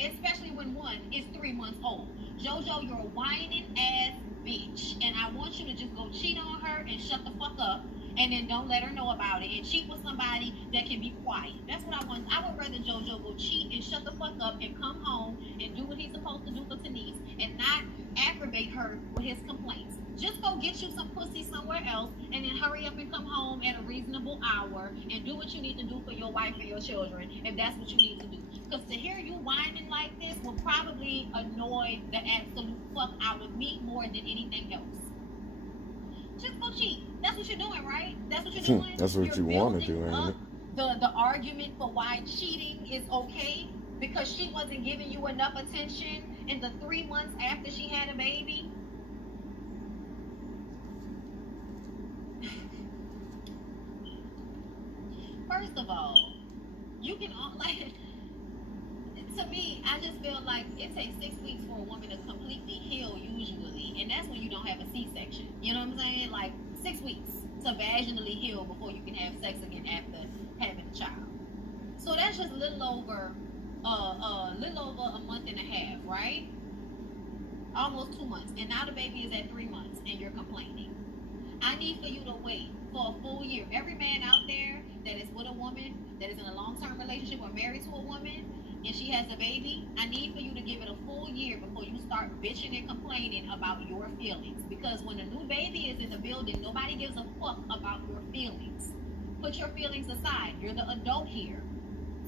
Especially when one is 3 months old. JoJo, you're a whining ass bitch. And I want you to just go cheat on her and shut the fuck up. And then don't let her know about it. And cheat with somebody that can be quiet. That's what I want. I would rather JoJo go cheat and shut the fuck up and come home and do what he's supposed to do for Denise and not aggravate her with his complaints. Just go get you some pussy somewhere else and then hurry up and come home at a reasonable hour and do what you need to do for your wife and your children if that's what you need to do. Because to hear you whining like this will probably annoy the absolute fuck out of me more than anything else. Just go cheat. That's what you're doing, right? That's what you're doing? That's what you want to do, ain't it? The argument for why cheating is okay because she wasn't giving you enough attention in the 3 months after she had a baby. First of all, you can like to me, I just feel like it takes 6 weeks for a woman to completely heal usually, and that's when you don't have a C-section. You know what I'm saying? Like 6 weeks to vaginally heal before you can have sex again after having a child. So that's just a little over a month and a half, right? Almost 2 months, and now the baby is at 3 months, and you're complaining. I need for you to wait for a full year. Every man out there that is with a woman, that is in a long-term relationship or married to a woman, and she has a baby, I need for you to give it a full year before you start bitching and complaining about your feelings. Because when a new baby is in the building, nobody gives a fuck about your feelings. Put your feelings aside. You're the adult here.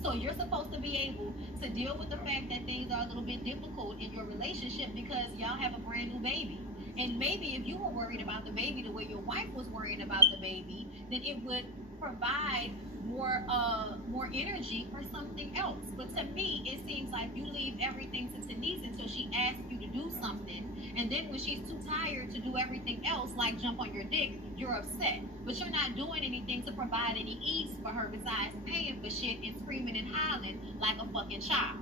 So you're supposed to be able to deal with the fact that things are a little bit difficult in your relationship because y'all have a brand new baby. And maybe if you were worried about the baby the way your wife was worried about the baby, then it would provide more energy for something else. But to me, it seems like you leave everything to Denise until she asks you to do something, and then when she's too tired to do everything else, like jump on your dick, you're upset. But you're not doing anything to provide any ease for her besides paying for shit and screaming and hollering like a fucking child.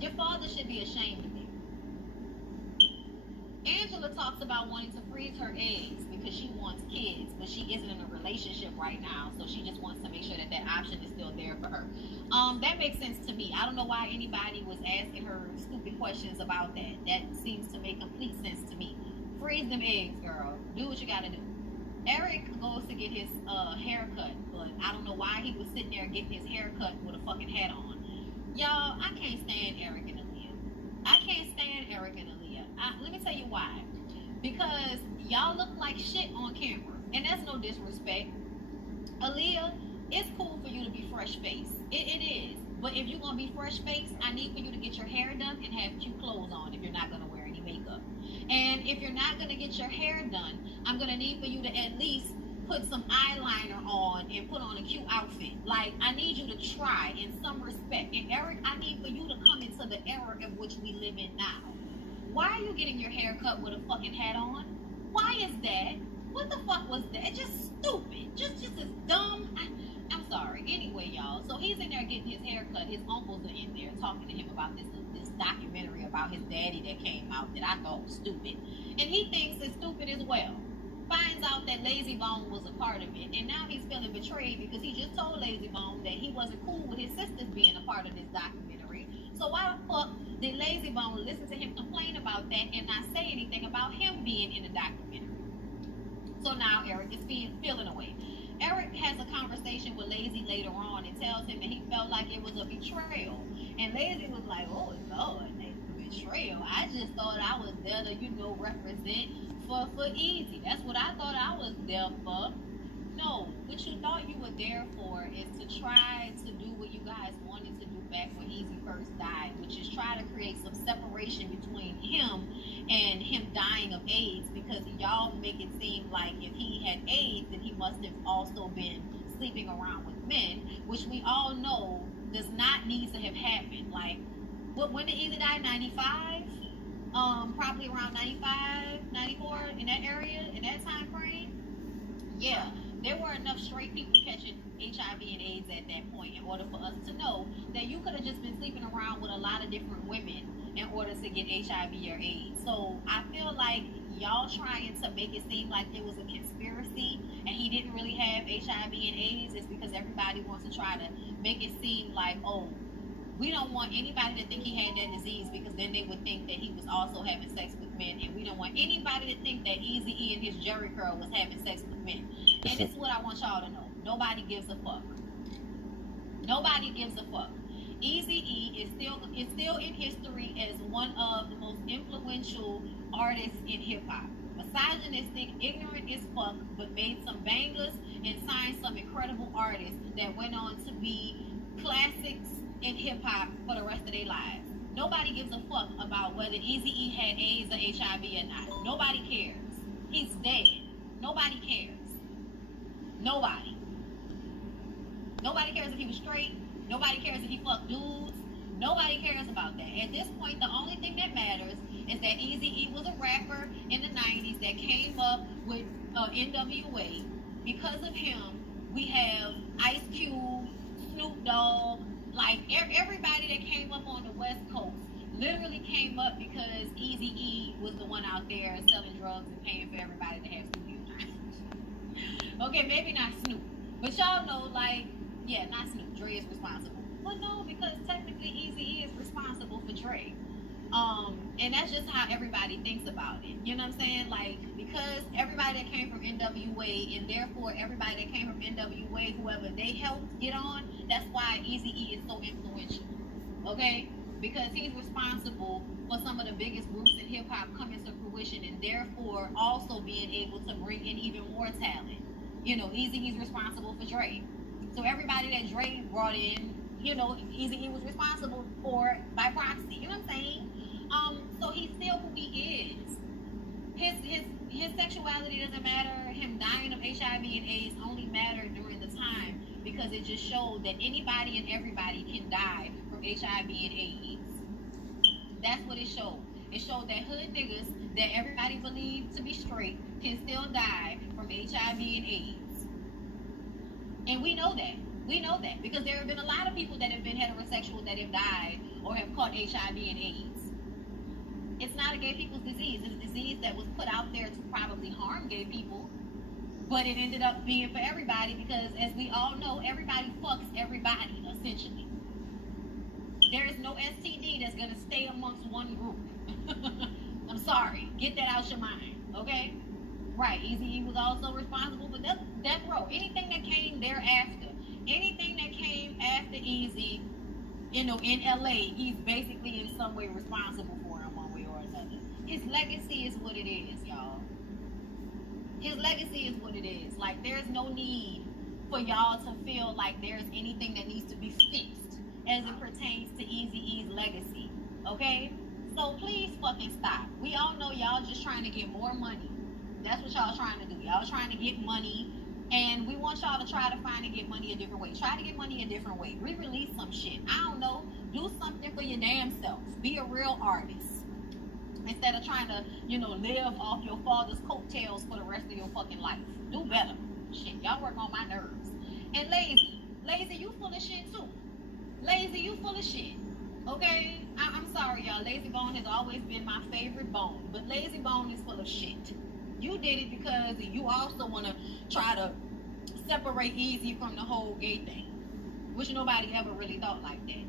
Your father should be ashamed of you. Angela talks about wanting to freeze her eggs because she wants kids, but she isn't in a relationship right now, so she just wants to make sure that that option is still there for her. That makes sense to me. I don't know why anybody was asking her stupid questions about that. That seems to make complete sense to me. Freeze them eggs, girl. Do what you gotta do. Eric goes to get his hair cut, but I don't know why he was sitting there getting his hair cut with a fucking hat on. Y'all, I can't stand Eric and Aaliyah. I can't stand Eric and Aaliyah. Let me tell you why. Because y'all look like shit on camera. And that's no disrespect. Aaliyah, it's cool for you to be fresh faced. It is. But if you're going to be fresh faced, I need for you to get your hair done and have cute clothes on if you're not going to wear any makeup. And if you're not going to get your hair done, I'm going to need for you to at least put some eyeliner on and put on a cute outfit. Like, I need you to try in some respect. And Eric, I need for you to come into the era in which we live in now. Why are you getting your hair cut with a fucking hat on? Why is that? What the fuck was that? Just stupid. Just as dumb. I'm sorry. Anyway, y'all. So he's in there getting his hair cut. His uncles are in there talking to him about this documentary about his daddy that came out that I thought was stupid. And he thinks it's stupid as well. Finds out that Lazy Bone was a part of it. And now he's feeling betrayed because he just told Lazy Bone that he wasn't cool with his sisters being a part of this documentary. So why the fuck did Lazy Bone listen to him complain about that and not say anything about him being in the documentary? So now Eric is feeling away. Eric has a conversation with Lazy later on and tells him that he felt like it was a betrayal. And Lazy was like, oh Lord, betrayal. I just thought I was there to, represent for Easy. That's what I thought I was there for. No, what you thought you were there for is to try to do what you guys wanted to do back when Easy first died, which is try to create some separation between him and him dying of AIDS, because y'all make it seem like if he had AIDS, then he must have also been sleeping around with men, which we all know does not need to have happened. Like, when did Easy die? 95? Probably around 95, 94, in that area, in that time frame. Yeah, there were enough straight people catching HIV and AIDS at that point in order for us to know that you could have just been sleeping around with a lot of different women in order to get HIV or AIDS. So I feel like y'all trying to make it seem like it was a conspiracy and he didn't really have HIV and AIDS is because everybody wants to try to make it seem like, oh, We don't want anybody to think he had that disease because then they would think that he was also having sex with men. And we don't want anybody to think that Eazy-E and his Jerry curl was having sex with men. And this is what I want y'all to know. Nobody gives a fuck. Nobody gives a fuck. Eazy-E is still in history as one of the most influential artists in hip-hop. Misogynistic, ignorant as fuck, but made some bangers and signed some incredible artists that went on to be classics in hip-hop for the rest of their lives. Nobody gives a fuck about whether Eazy-E had AIDS or HIV or not. Nobody cares. He's dead. Nobody cares. Nobody. Nobody cares if he was straight. Nobody cares if he fucked dudes. Nobody cares about that. At this point, the only thing that matters is that Eazy-E was a rapper in the 90s that came up with NWA. Because of him, we have Ice Cube, Snoop Dogg, like everybody that came up on the West Coast literally came up because Eazy-E was the one out there selling drugs and paying for everybody to have studio time. Okay, maybe not Snoop, but y'all know, like, yeah, not Snoop. Dre is responsible. But no, because technically Eazy-E is responsible for Dre. And that's just how everybody thinks about it. You know what I'm saying? Like, because everybody that came from NWA, and therefore everybody that came from NWA, whoever they helped get on, that's why Eazy-E is so influential. Okay? Because he's responsible for some of the biggest groups in hip-hop coming to fruition, and therefore also being able to bring in even more talent. You know, Eazy-E's responsible for Dre. So everybody that Dre brought in, you know, Eazy-E was responsible for by proxy. You know what I'm saying? So he's still who he is. His sexuality doesn't matter. Him dying of HIV and AIDS only mattered during the time because it just showed that anybody and everybody can die from HIV and AIDS. That's what it showed. It showed that hood niggas that everybody believed to be straight can still die from HIV and AIDS. And we know that. We know that because there have been a lot of people that have been heterosexual that have died or have caught HIV and AIDS. It's not a gay people's disease. It's a disease that was put out there to probably harm gay people, but it ended up being for everybody because, as we all know, everybody fucks everybody, essentially. There is no STD that's going to stay amongst one group. I'm sorry. Get that out your mind, okay? Right, Eazy-E was also responsible for death row. Anything that came thereafter, anything that came after Eazy, you know, in LA, he's basically in some way responsible for him one way or another. His legacy is what it is, y'all. His legacy is what it is. Like, there's no need for y'all to feel like there's anything that needs to be fixed as it pertains to Eazy-E's legacy, okay? So please fucking stop. We all know y'all just trying to get more money. That's what y'all trying to do. Y'all trying to get money, and we want y'all to try to find and get money a different way. Try to get money a different way. Re-release some shit. I don't know. Do something for your damn self. Be a real artist. Instead of trying to, you know, live off your father's coattails for the rest of your fucking life. Do better. Shit, y'all work on my nerves. And Lazy, you full of shit too. Lazy, you full of shit. Okay? I'm sorry, y'all. Lazy Bone has always been my favorite bone. But Lazy Bone is full of shit. You did it because you also want to try to separate Eazy from the whole gay thing, which nobody ever really thought like that.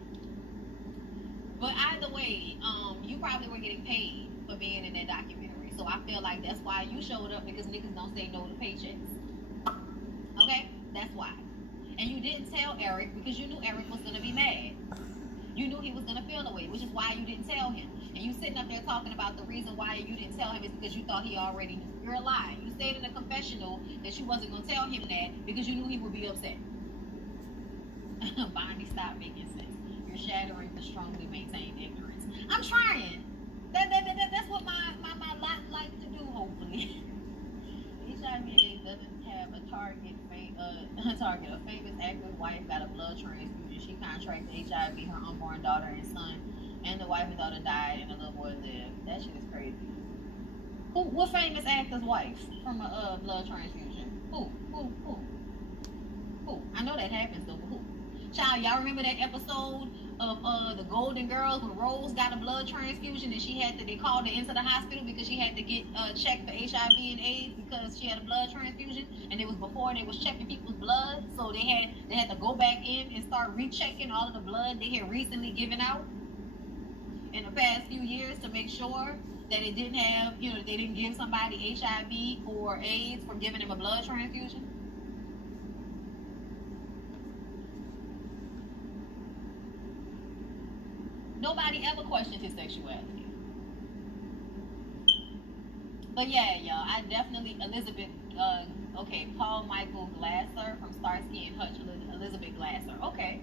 But either way, you probably were getting paid for being in that documentary. So I feel like that's why you showed up, because niggas don't say no to paychecks. Okay? That's why. And you didn't tell Eric because you knew Eric was going to be mad. You knew he was going to feel the way, which is why you didn't tell him. And you sitting up there talking about the reason why you didn't tell him is because you thought he already knew. You're a lie. You said in a confessional that you wasn't going to tell him that because you knew he would be upset. Bonnie, stop making sense. You're shattering the strongly maintained ignorance. I'm trying. That's what my lot like to do, hopefully. HIV AIDS doesn't have a target. A famous actor's wife got a blood transfusion. She contracted HIV. Her unborn daughter and son, and the wife and daughter died, and the little boy lived. That shit is crazy. What famous actor's wife from a blood transfusion? Who? I know that happens though. But who? Child, y'all remember that episode of the Golden Girls when Rose got a blood transfusion and they called her into the hospital because she had to get checked for HIV and AIDS because she had a blood transfusion, and it was before they was checking people's blood, so they had to go back in and start rechecking all of the blood they had recently given out in the past few years to make sure that it didn't have, they didn't give somebody HIV or AIDS for giving them a blood transfusion. Nobody ever questioned his sexuality. But yeah, y'all, I definitely, Paul Michael Glasser from Starsky and Hutch, Elizabeth Glasser. Okay.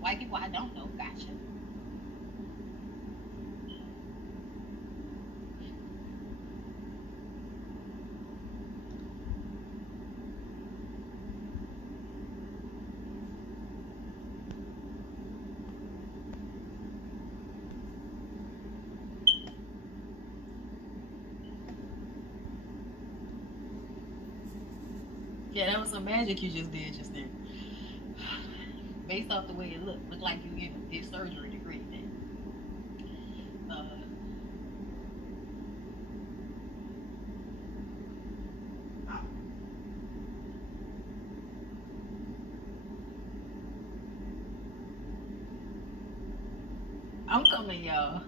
White people I don't know, gotcha. Yeah, that was some magic you just did just then. Based off the way it looked like you did surgery degree then. I'm coming, y'all.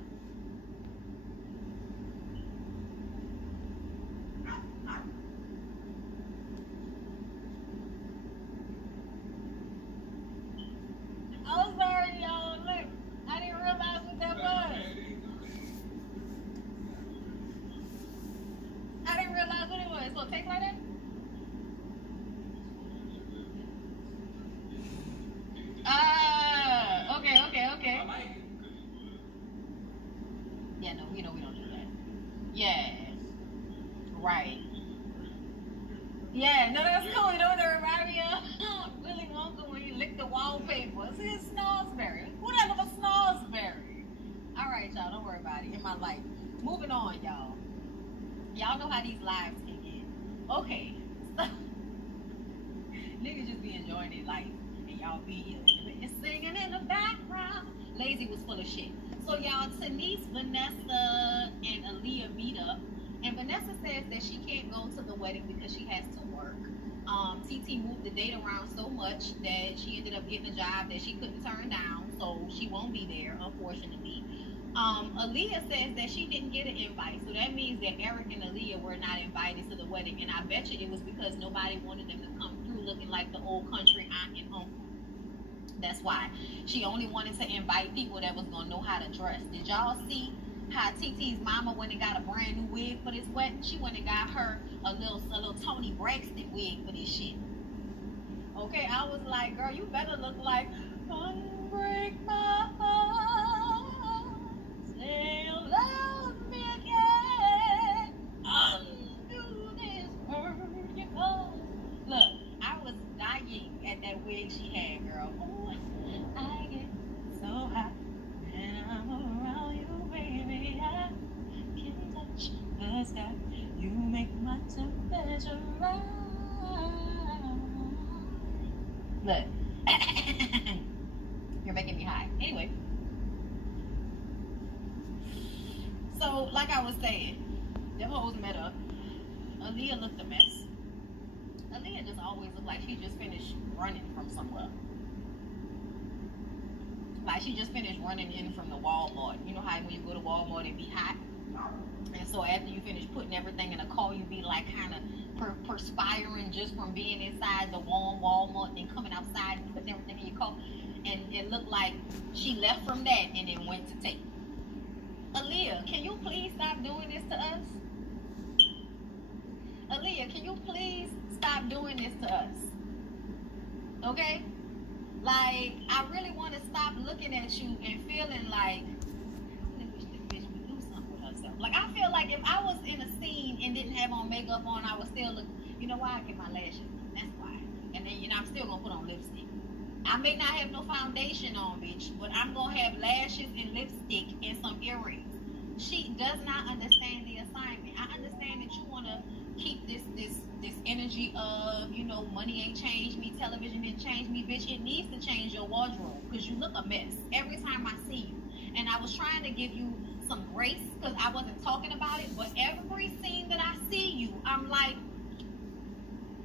I'm sorry, y'all. Look, I didn't realize what that was. I didn't realize what it was. So it tastes like that? Ah, okay. Yeah, no, we don't do that. Yeah, right. Yeah, no, that's cool. You know what that remind me of? Willy Wonka when he licked the wallpaper. See, it's Snozzberry. Who that little Snozzberry? All right, y'all, don't worry about it. In my life. Moving on, y'all. Y'all know how these lives can get. Okay, so niggas just be enjoying their life, and y'all be here singing in the background. Lazy was full of shit. So y'all, Denise, Vanessa, and Aaliyah meet up. And Vanessa says that she can't go to the wedding because she has to work. TT moved the date around so much that she ended up getting a job that she couldn't turn down, so she won't be there, unfortunately. Aaliyah says that she didn't get an invite, so that means that Eric and Aaliyah were not invited to the wedding, and I bet you it was because nobody wanted them to come through looking like the old country aunt and uncle. That's why. She only wanted to invite people that was gonna know how to dress. Did y'all see how TT's mama went and got a brand new wig for this wedding? She went and got her a little Toni Braxton wig for this shit. Okay, I was like, girl, you better look like unbreak my heart, say you love me again, undo this hurt you cause. Look, I was dying at that wig she had, girl. Ooh, I get so hot when I'm around you, baby. I can touch the sky. You make my temperature rise. Look, you're making me high. Anyway, so like I was saying, them hoes met up. Aaliyah looked a mess. Aaliyah just always looked like she just finished running from somewhere. Like she just finished running in from the Walmart. You know how when you go to Walmart it be hot? And so after you finish putting everything in a car, you be like kind of perspiring just from being inside the warm Walmart and coming outside and putting everything in your car. And it looked like she left from that and then went to take. Aaliyah, can you please stop doing this to us? Aaliyah, can you please stop doing this to us? Okay? Like, I really want to stop looking at you and feeling like, I really wish this bitch would do something with herself. Like, I feel like if I was in a scene and didn't have on makeup on, I would still look, you know why? I get my lashes. That's why. And then, I'm still going to put on lipstick. I may not have no foundation on, bitch, but I'm going to have lashes and lipstick and some earrings. she does not understand the assignment. I understand that you want to keep this energy of, you know, money ain't changed me, television didn't change me, bitch. It needs to change your wardrobe because you look a mess every time I see you. And I was trying to give you some grace because I wasn't talking about it, but every scene that I see you, I'm like,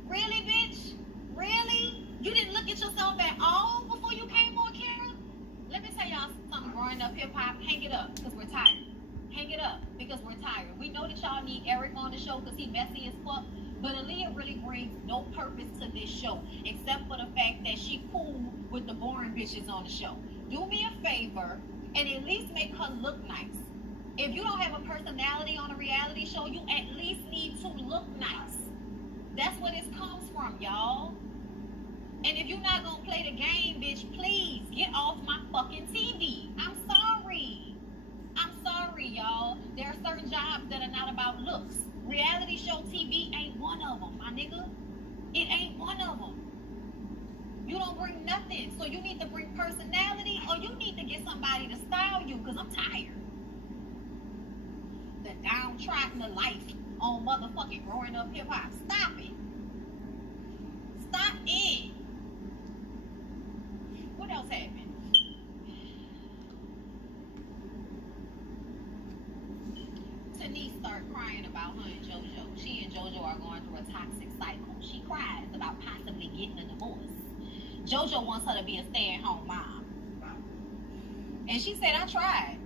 really, bitch? Really? You didn't look at yourself at all before you came on camera? Let me tell y'all something. Growing up hip hop, hang it up because we're tired. Hang it up because we're tired. We know that y'all need Eric on the show because he messy as fuck. But Aaliyah really brings no purpose to this show except for the fact that she cool with the boring bitches on the show. Do me a favor and at least make her look nice. If you don't have a personality on a reality show, you at least need to look nice. That's where this comes from, y'all. And if you're not gonna play the game, bitch, please get off my fucking TV. I'm sorry. I'm sorry, y'all. There are certain jobs that are not about looks. Reality show TV ain't one of them, my nigga. It ain't one of them. You don't bring nothing. So you need to bring personality or you need to get somebody to style you because I'm tired. The downtrodden of life on motherfucking growing up hip hop. Stop it. Stop it. What else happened? Denise started crying about her and JoJo. She and JoJo are going through a toxic cycle. She cries about possibly getting a divorce. JoJo wants her to be a stay-at-home mom. And she said, I tried,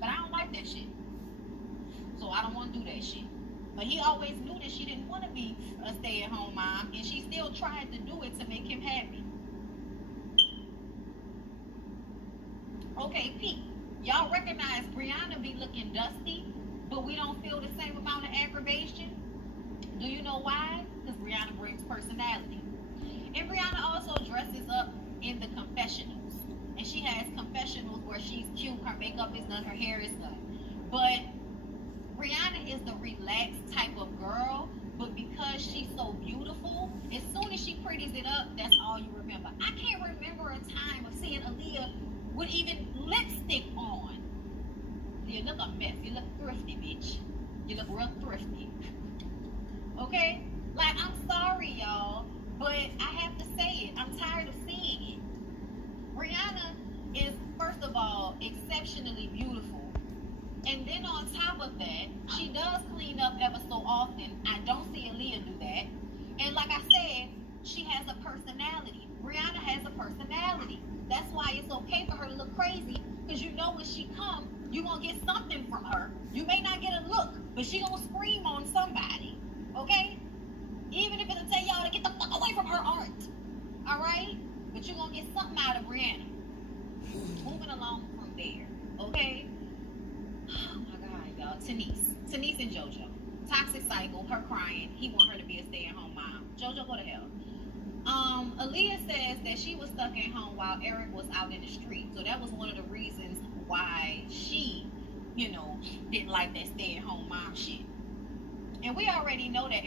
but I don't like that shit. So I don't want to do that shit. But he always knew that she didn't want to be a stay-at-home mom, and she still tried to do it to make him happy. Okay, Pete, y'all recognize Brianna be looking dusty, but we don't feel the same amount of aggravation? Do you know why? Because Brianna brings personality. And Brianna also dresses up in the confessionals. And she has confessionals where she's cute, her makeup is done, her hair is done. But Brianna is the relaxed type of girl, but because she's so beautiful, as soon as she pretties it up, that's all you remember. I can't remember a time of seeing Aaliyah with even lipstick on. You look a mess. You look thrifty, bitch. You look real thrifty. Okay? Like, I'm sorry, y'all, but I have to say it. I'm tired of seeing it. Brianna is, first of all, exceptionally beautiful. And then on top of that, she does clean up ever so often. I don't see Aaliyah do that. And like I said, she has a personality. Brianna has a personality. That's why it's okay for her to look crazy, because you know when she come, you're going to get something from her. You may not get a look, but she going to scream on somebody. Okay? Even if it'll tell y'all to get the fuck away from her art. All right? But you're going to get something out of Brianna. Moving along from there. Okay? Oh my God, y'all. Denise and JoJo. Toxic cycle, her crying. He want her to be a stay-at-home mom. JoJo, go to hell. Aaliyah says that she was stuck at home while Eric was out in the street. So that was one of the reasons why she, you know, didn't like that stay-at-home mom shit. And we already know that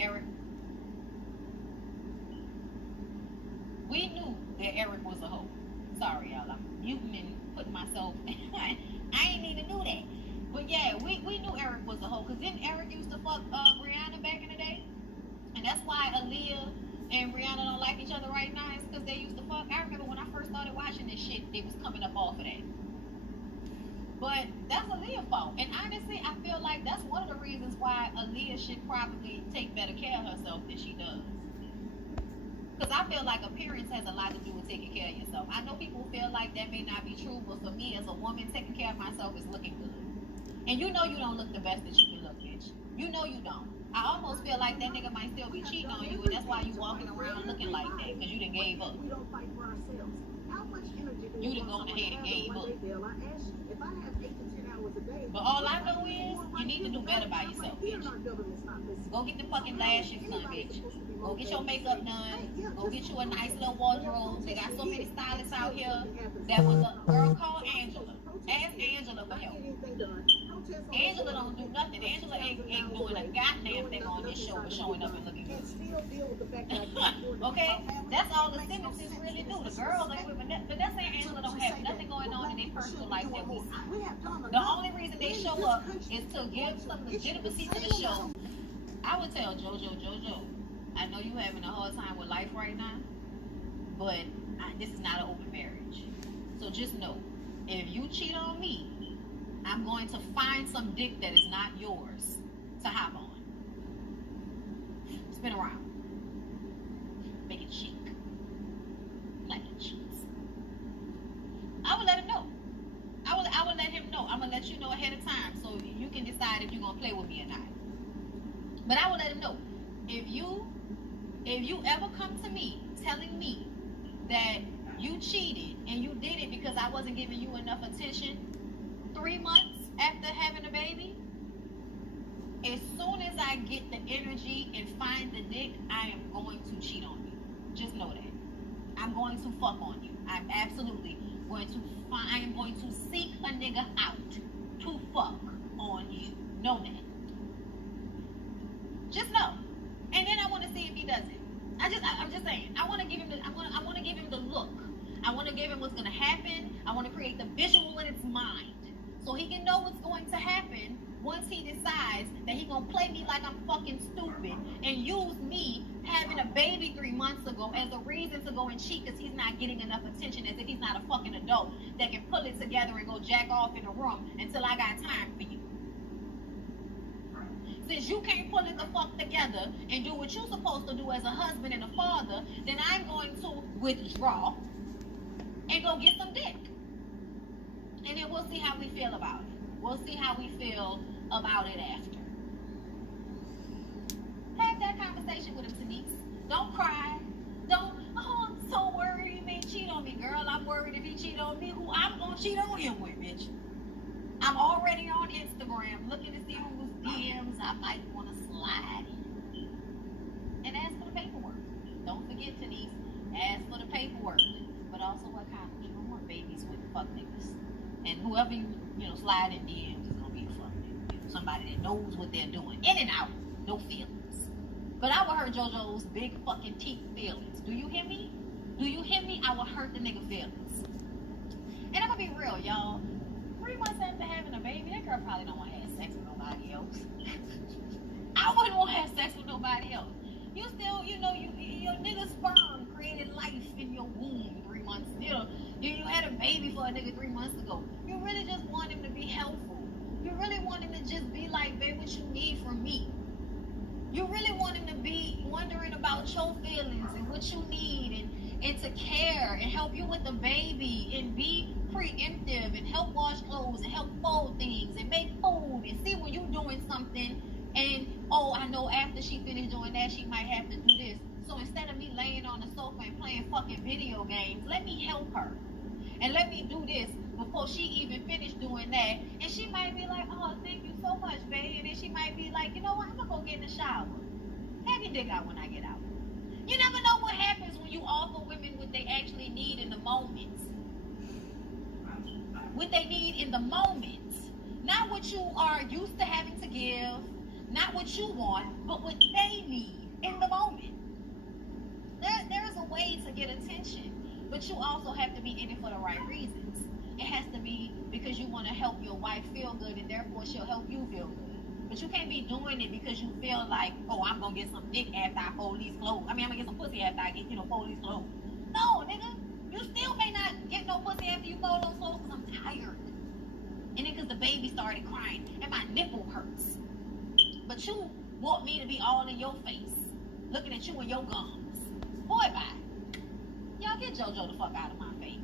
we knew that Eric was a hoe. Sorry, y'all. I'm muting and putting myself I ain't even knew that. But yeah, we knew Eric was a hoe, because didn't Eric used to fuck Brianna back in the day? And that's why Aaliyah and Brianna don't like each other right now, is because they used to fuck. I remember when I first started watching this shit, they was coming up off of that. But that's Aaliyah's fault. And honestly, I feel like that's one of the reasons why Aaliyah should probably take better care of herself than she does. Because I feel like appearance has a lot to do with taking care of yourself. I know people feel like that may not be true, but for me as a woman, taking care of myself is looking good. And you know you don't look the best that you can look, bitch. You know you don't. I almost feel like that nigga might still be cheating on you, and that's why you walking around looking like that, because you done gave up. You done gone ahead and gave up. But all I know is, you need to do better by yourself, bitch. Go get the fucking lashes done, bitch. Go get your makeup done. Go get you a nice little wardrobe. They got so many stylists out here. That was a girl called Angela. Ask Angela for help. Angela Angela don't do nothing. Angela ain't doing a goddamn thing on this show but showing up and looking good. Okay? That's all the Simmonses really do. The girls ain't with Vanessa and Angela don't have nothing going on in their personal life that we see. The only reason they show up is to give some legitimacy to the show. I would tell JoJo, I know you having a hard time with life right now, but this is not an open marriage. So just know, if you cheat on me, I'm going to find some dick that is not yours to hop on. Spin around. Make it chic. Like it cheeks. I would let him know. I would let him know. I'm going to let you know ahead of time so you can decide if you're going to play with me or not. But I would let him know. If you ever come to me telling me that you cheated and you did it because I wasn't giving you enough attention 3 months after having a baby, as soon as I get the energy and find the dick, I am going to cheat on you. Just know that. I'm going to fuck on you. I'm absolutely going to I am going to seek a nigga out to fuck on you. Know that. Just know. And then I want to see if he does it. I'm just saying. I want to give him the look. I want to give him what's going to happen. I want to create the visual in its mind so he can know what's going to happen once he decides that he's going to play me like I'm fucking stupid and use me having a baby 3 months ago as a reason to go and cheat because he's not getting enough attention, as if he's not a fucking adult that can pull it together and go jack off in a room until I got time for you. Since you can't pull it the fuck together and do what you're supposed to do as a husband and a father, then I'm going to withdraw and go get some dick. And then we'll see how we feel about it. We'll see how we feel about it after. Have that conversation with him, Denise. Don't cry. I'm so worried he may cheat on me. Girl, I'm worried if he cheat on me, who I'm going to cheat on him with, bitch. I'm already on Instagram looking to see whose DMs I might want to slide in. And ask for the paperwork. Don't forget, Denise, ask for the paperwork. But also what kind of, you don't want babies with fuck niggas. And whoever you slide in DMs is going to be a fuck nigga. Somebody that knows what they're doing. In and out. No feelings. But I will hurt JoJo's big fucking teeth feelings. Do you hear me? Do you hear me? I will hurt the nigga feelings. And I'm going to be real, y'all. 3 months after having a baby, that girl probably don't want to have sex with nobody else. I wouldn't want to have sex with nobody else. You still, your nigga sperm created life in your womb 3 months. You had a baby for a nigga 3 months ago. You really just want him to be helpful. You really want him to just be like, babe, what you need from me. You really want him to be wondering about your feelings and what you need and to care and help you with the baby and be preemptive and help wash clothes and help fold things and make food and see when you're doing something and, oh, I know after she finished doing that, she might have to do this. So instead of me laying on the sofa and playing fucking video games, let me help her. And let me do this before she even finished doing that. And she might be like, oh, thank you so much, babe. And then she might be like, you know what, I'm going to go get in the shower. Have your dick out when I get out. You never know what happens when you offer women what they actually need in the moment. What they need in the moment. Not what you are used to having to give. Not what you want, but what they need in the moment. There's a way to get attention, but you also have to be in it for the right reasons. It has to be because you want to help your wife feel good, and therefore she'll help you feel good. But you can't be doing it because you feel like, oh, I'm going to get some dick after I fold these clothes. I mean, I'm going to get some pussy after I get, fold these clothes. No, nigga. You still may not get no pussy after you fold those clothes because I'm tired. And then because the baby started crying and my nipple hurts. But you want me to be all in your face, looking at you in your gums. Boy, bye. Y'all get JoJo the fuck out of my face.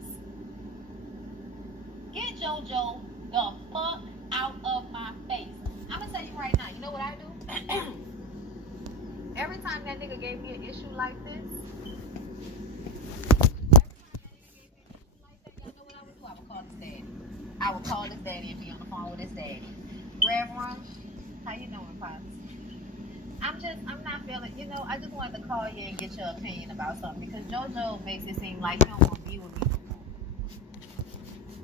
Get JoJo the fuck out of my face. I'm going to tell you right now, you know what I do? Every time that nigga gave me an issue like this, y'all know what I would do? I would call his daddy. I would call his daddy and be on the phone with his daddy. Reverend, how you doing, Pops? I'm not feeling, I just wanted to call you and get your opinion about something because JoJo makes it seem like you don't want to be with me.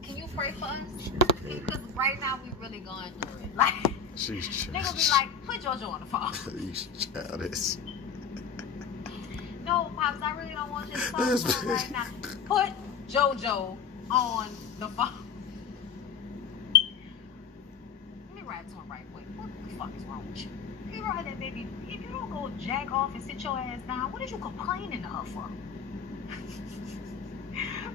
Can you pray for us? Okay. Because right now we really going through it. Like, She's niggas be like, put JoJo on the phone. He's childish. No, Pops, I really don't want you to talk to him right now. Put JoJo on the phone. Let me rap to him right quick. What the fuck is wrong with you? You right there, baby. If you don't go jack off and sit your ass down, what are you complaining to her for?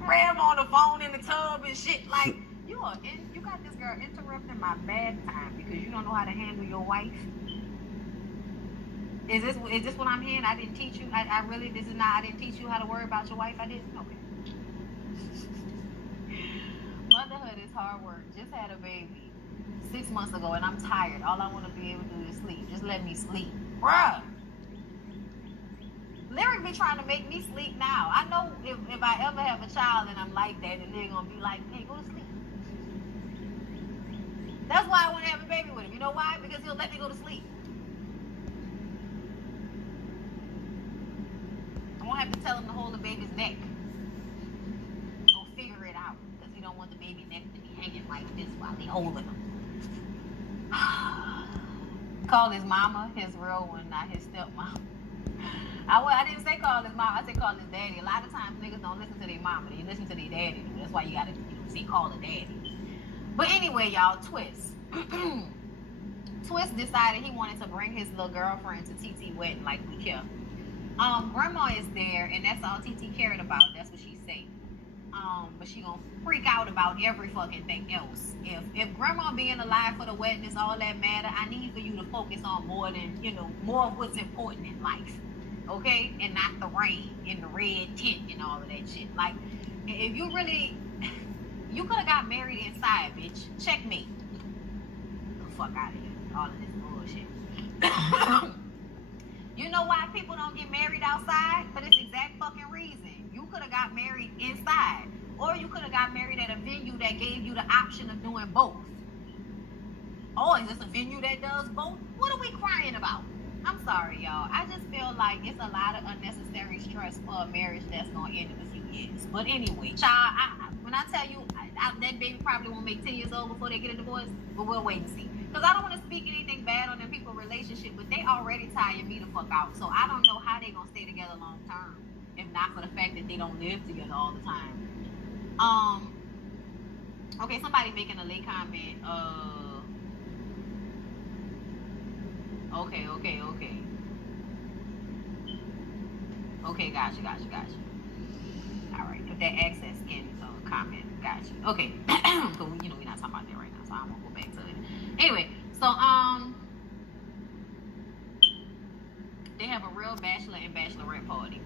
Ram on the phone in the tub and shit. Like, you got this girl interrupting my bad time because you don't know how to handle your wife. Is this what I'm hearing? I didn't teach you. I didn't teach you how to worry about your wife. I didn't. Okay. Motherhood is hard work. Just had a baby 6 months ago, and I'm tired. All I want to be able to do is sleep. Just let me sleep, bruh. Lyric be trying to make me sleep now. I know if I ever have a child and I'm like that, then they're gonna be like, hey, go to sleep. That's why I want to have a baby with him. You know why? Because he'll let me go to sleep. I won't have to tell him to hold the baby's neck. Go figure it out. Because he don't want the baby neck to be hanging like this while he holding him. Call his mama his real one, not his stepmom. I didn't say call his mom. I said call his daddy. A lot of times niggas don't listen to their mama. They listen to their daddy. That's why you gotta say call the daddy. But anyway, y'all, Twist. Twist decided he wanted to bring his little girlfriend to TT wedding like we care. Grandma is there, and that's all TT cared about. That's what she said. But she gonna freak out about every fucking thing else. If grandma being alive for the wedding is all that matter, I need for you to focus on more than, more of what's important in life. Okay? And not the rain and the red tint and all of that shit. Like, if you really, you could have got married inside, bitch. Checkmate. Get the fuck out of here. All of this bullshit. You know why people don't get married outside? For this exact fucking reason. You could have got married inside. Or you could have got married at a venue that gave you the option of doing both. Oh, is this a venue that does both? What are we crying about? I'm sorry, y'all. I just feel like it's a lot of unnecessary stress for a marriage that's going to end in a few years. But anyway, child, when I tell you that baby probably won't make 10 years old before they get a divorce, but we'll wait and see. Because I don't want to speak anything bad on them people's relationship, but they already tired me the fuck out. So I don't know how they going to stay together long term, if not for the fact that they don't live together all the time. Okay, somebody making a late comment. Okay. Okay, gotcha. All right, put that access in comment. Gotcha. Okay, so we're not talking about that right now, so I won't go back to it. Anyway, so they have a real bachelor and bachelorette party.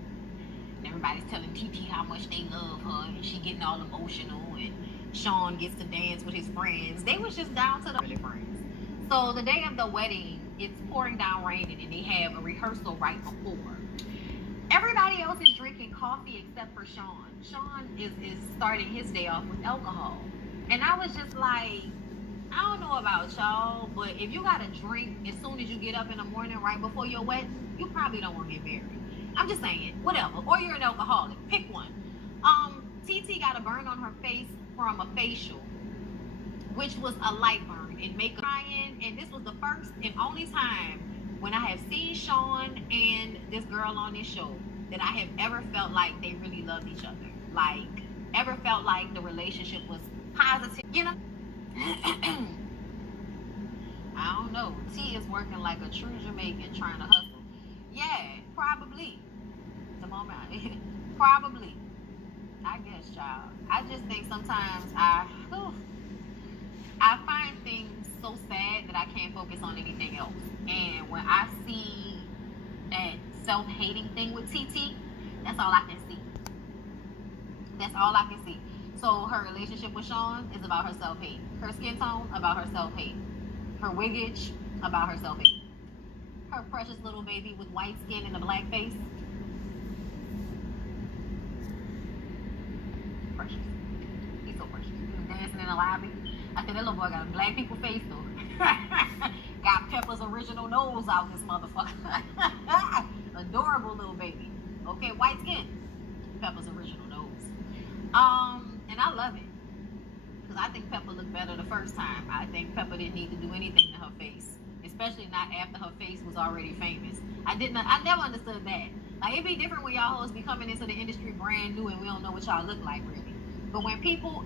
And everybody's telling TT how much they love her, and she getting all emotional, and Sean gets to dance with his friends. They was just down to the really friends. So the day of the wedding, it's pouring down raining, and they have a rehearsal right before. Everybody else is drinking coffee except for Sean. Sean is starting his day off with alcohol. And I was just like, I don't know about y'all, but if you got to drink as soon as you get up in the morning right before your wedding, you probably don't want to get married. I'm just saying, whatever. Or you're an alcoholic. Pick one. TT got a burn on her face from a facial, which was a light burn and makeup. And this was the first and only time when I have seen Sean and this girl on this show that I have ever felt like they really loved each other. Like, ever felt like the relationship was positive, I don't know. T is working like a true Jamaican trying to hustle. Yeah, probably. The moment probably. I guess, child. I just think sometimes I find things so sad that I can't focus on anything else. And when I see that self-hating thing with TT, that's all I can see. That's all I can see. So her relationship with Sean is about her self-hate. Her skin tone, about her self-hate. Her wiggage, about her self-hate. Her precious little baby with white skin and a black face. Precious. He's so precious. He was dancing in the lobby. I said, that little boy got a black people face though. Got Pepper's original nose out this motherfucker. Adorable little baby. Okay, white skin. Pepper's original nose. And I love it. Because I think Pepper looked better the first time. I think Pepper didn't need to do anything to her face, especially not after her face was already famous. I never understood that. Like, it'd be different when y'all hoes be coming into the industry brand new and we don't know what y'all look like really. But when people,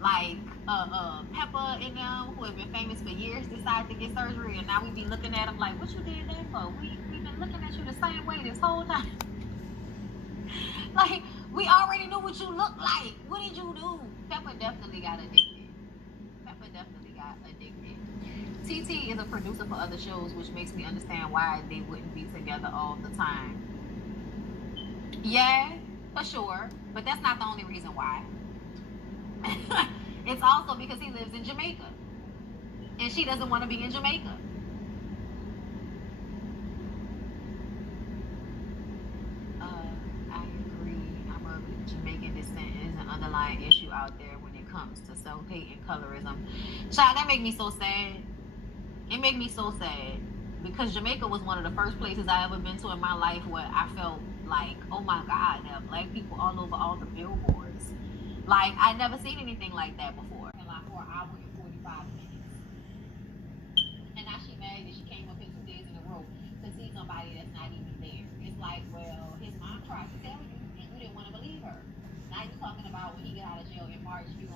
like Peppa and them, who have been famous for years, decide to get surgery, and now we be looking at them like, what you did that for? We've been looking at you the same way this whole time. Like, we already knew what you looked like. What did you do? Peppa definitely got addicted. TT is a producer for other shows, which makes me understand why they wouldn't be together all the time. Yeah, for sure. But that's not the only reason why. It's also because he lives in Jamaica. And she doesn't want to be in Jamaica. I agree. I'm of Jamaican descent is an underlying issue out there when it comes to self-hate and colorism. Child, that make me so sad. It made me so sad. Because Jamaica was one of the first places I ever been to in my life where I felt like, oh my God, there are black people all over all the billboards. Like, I never seen anything like that before. And like for an hour and 45 minutes.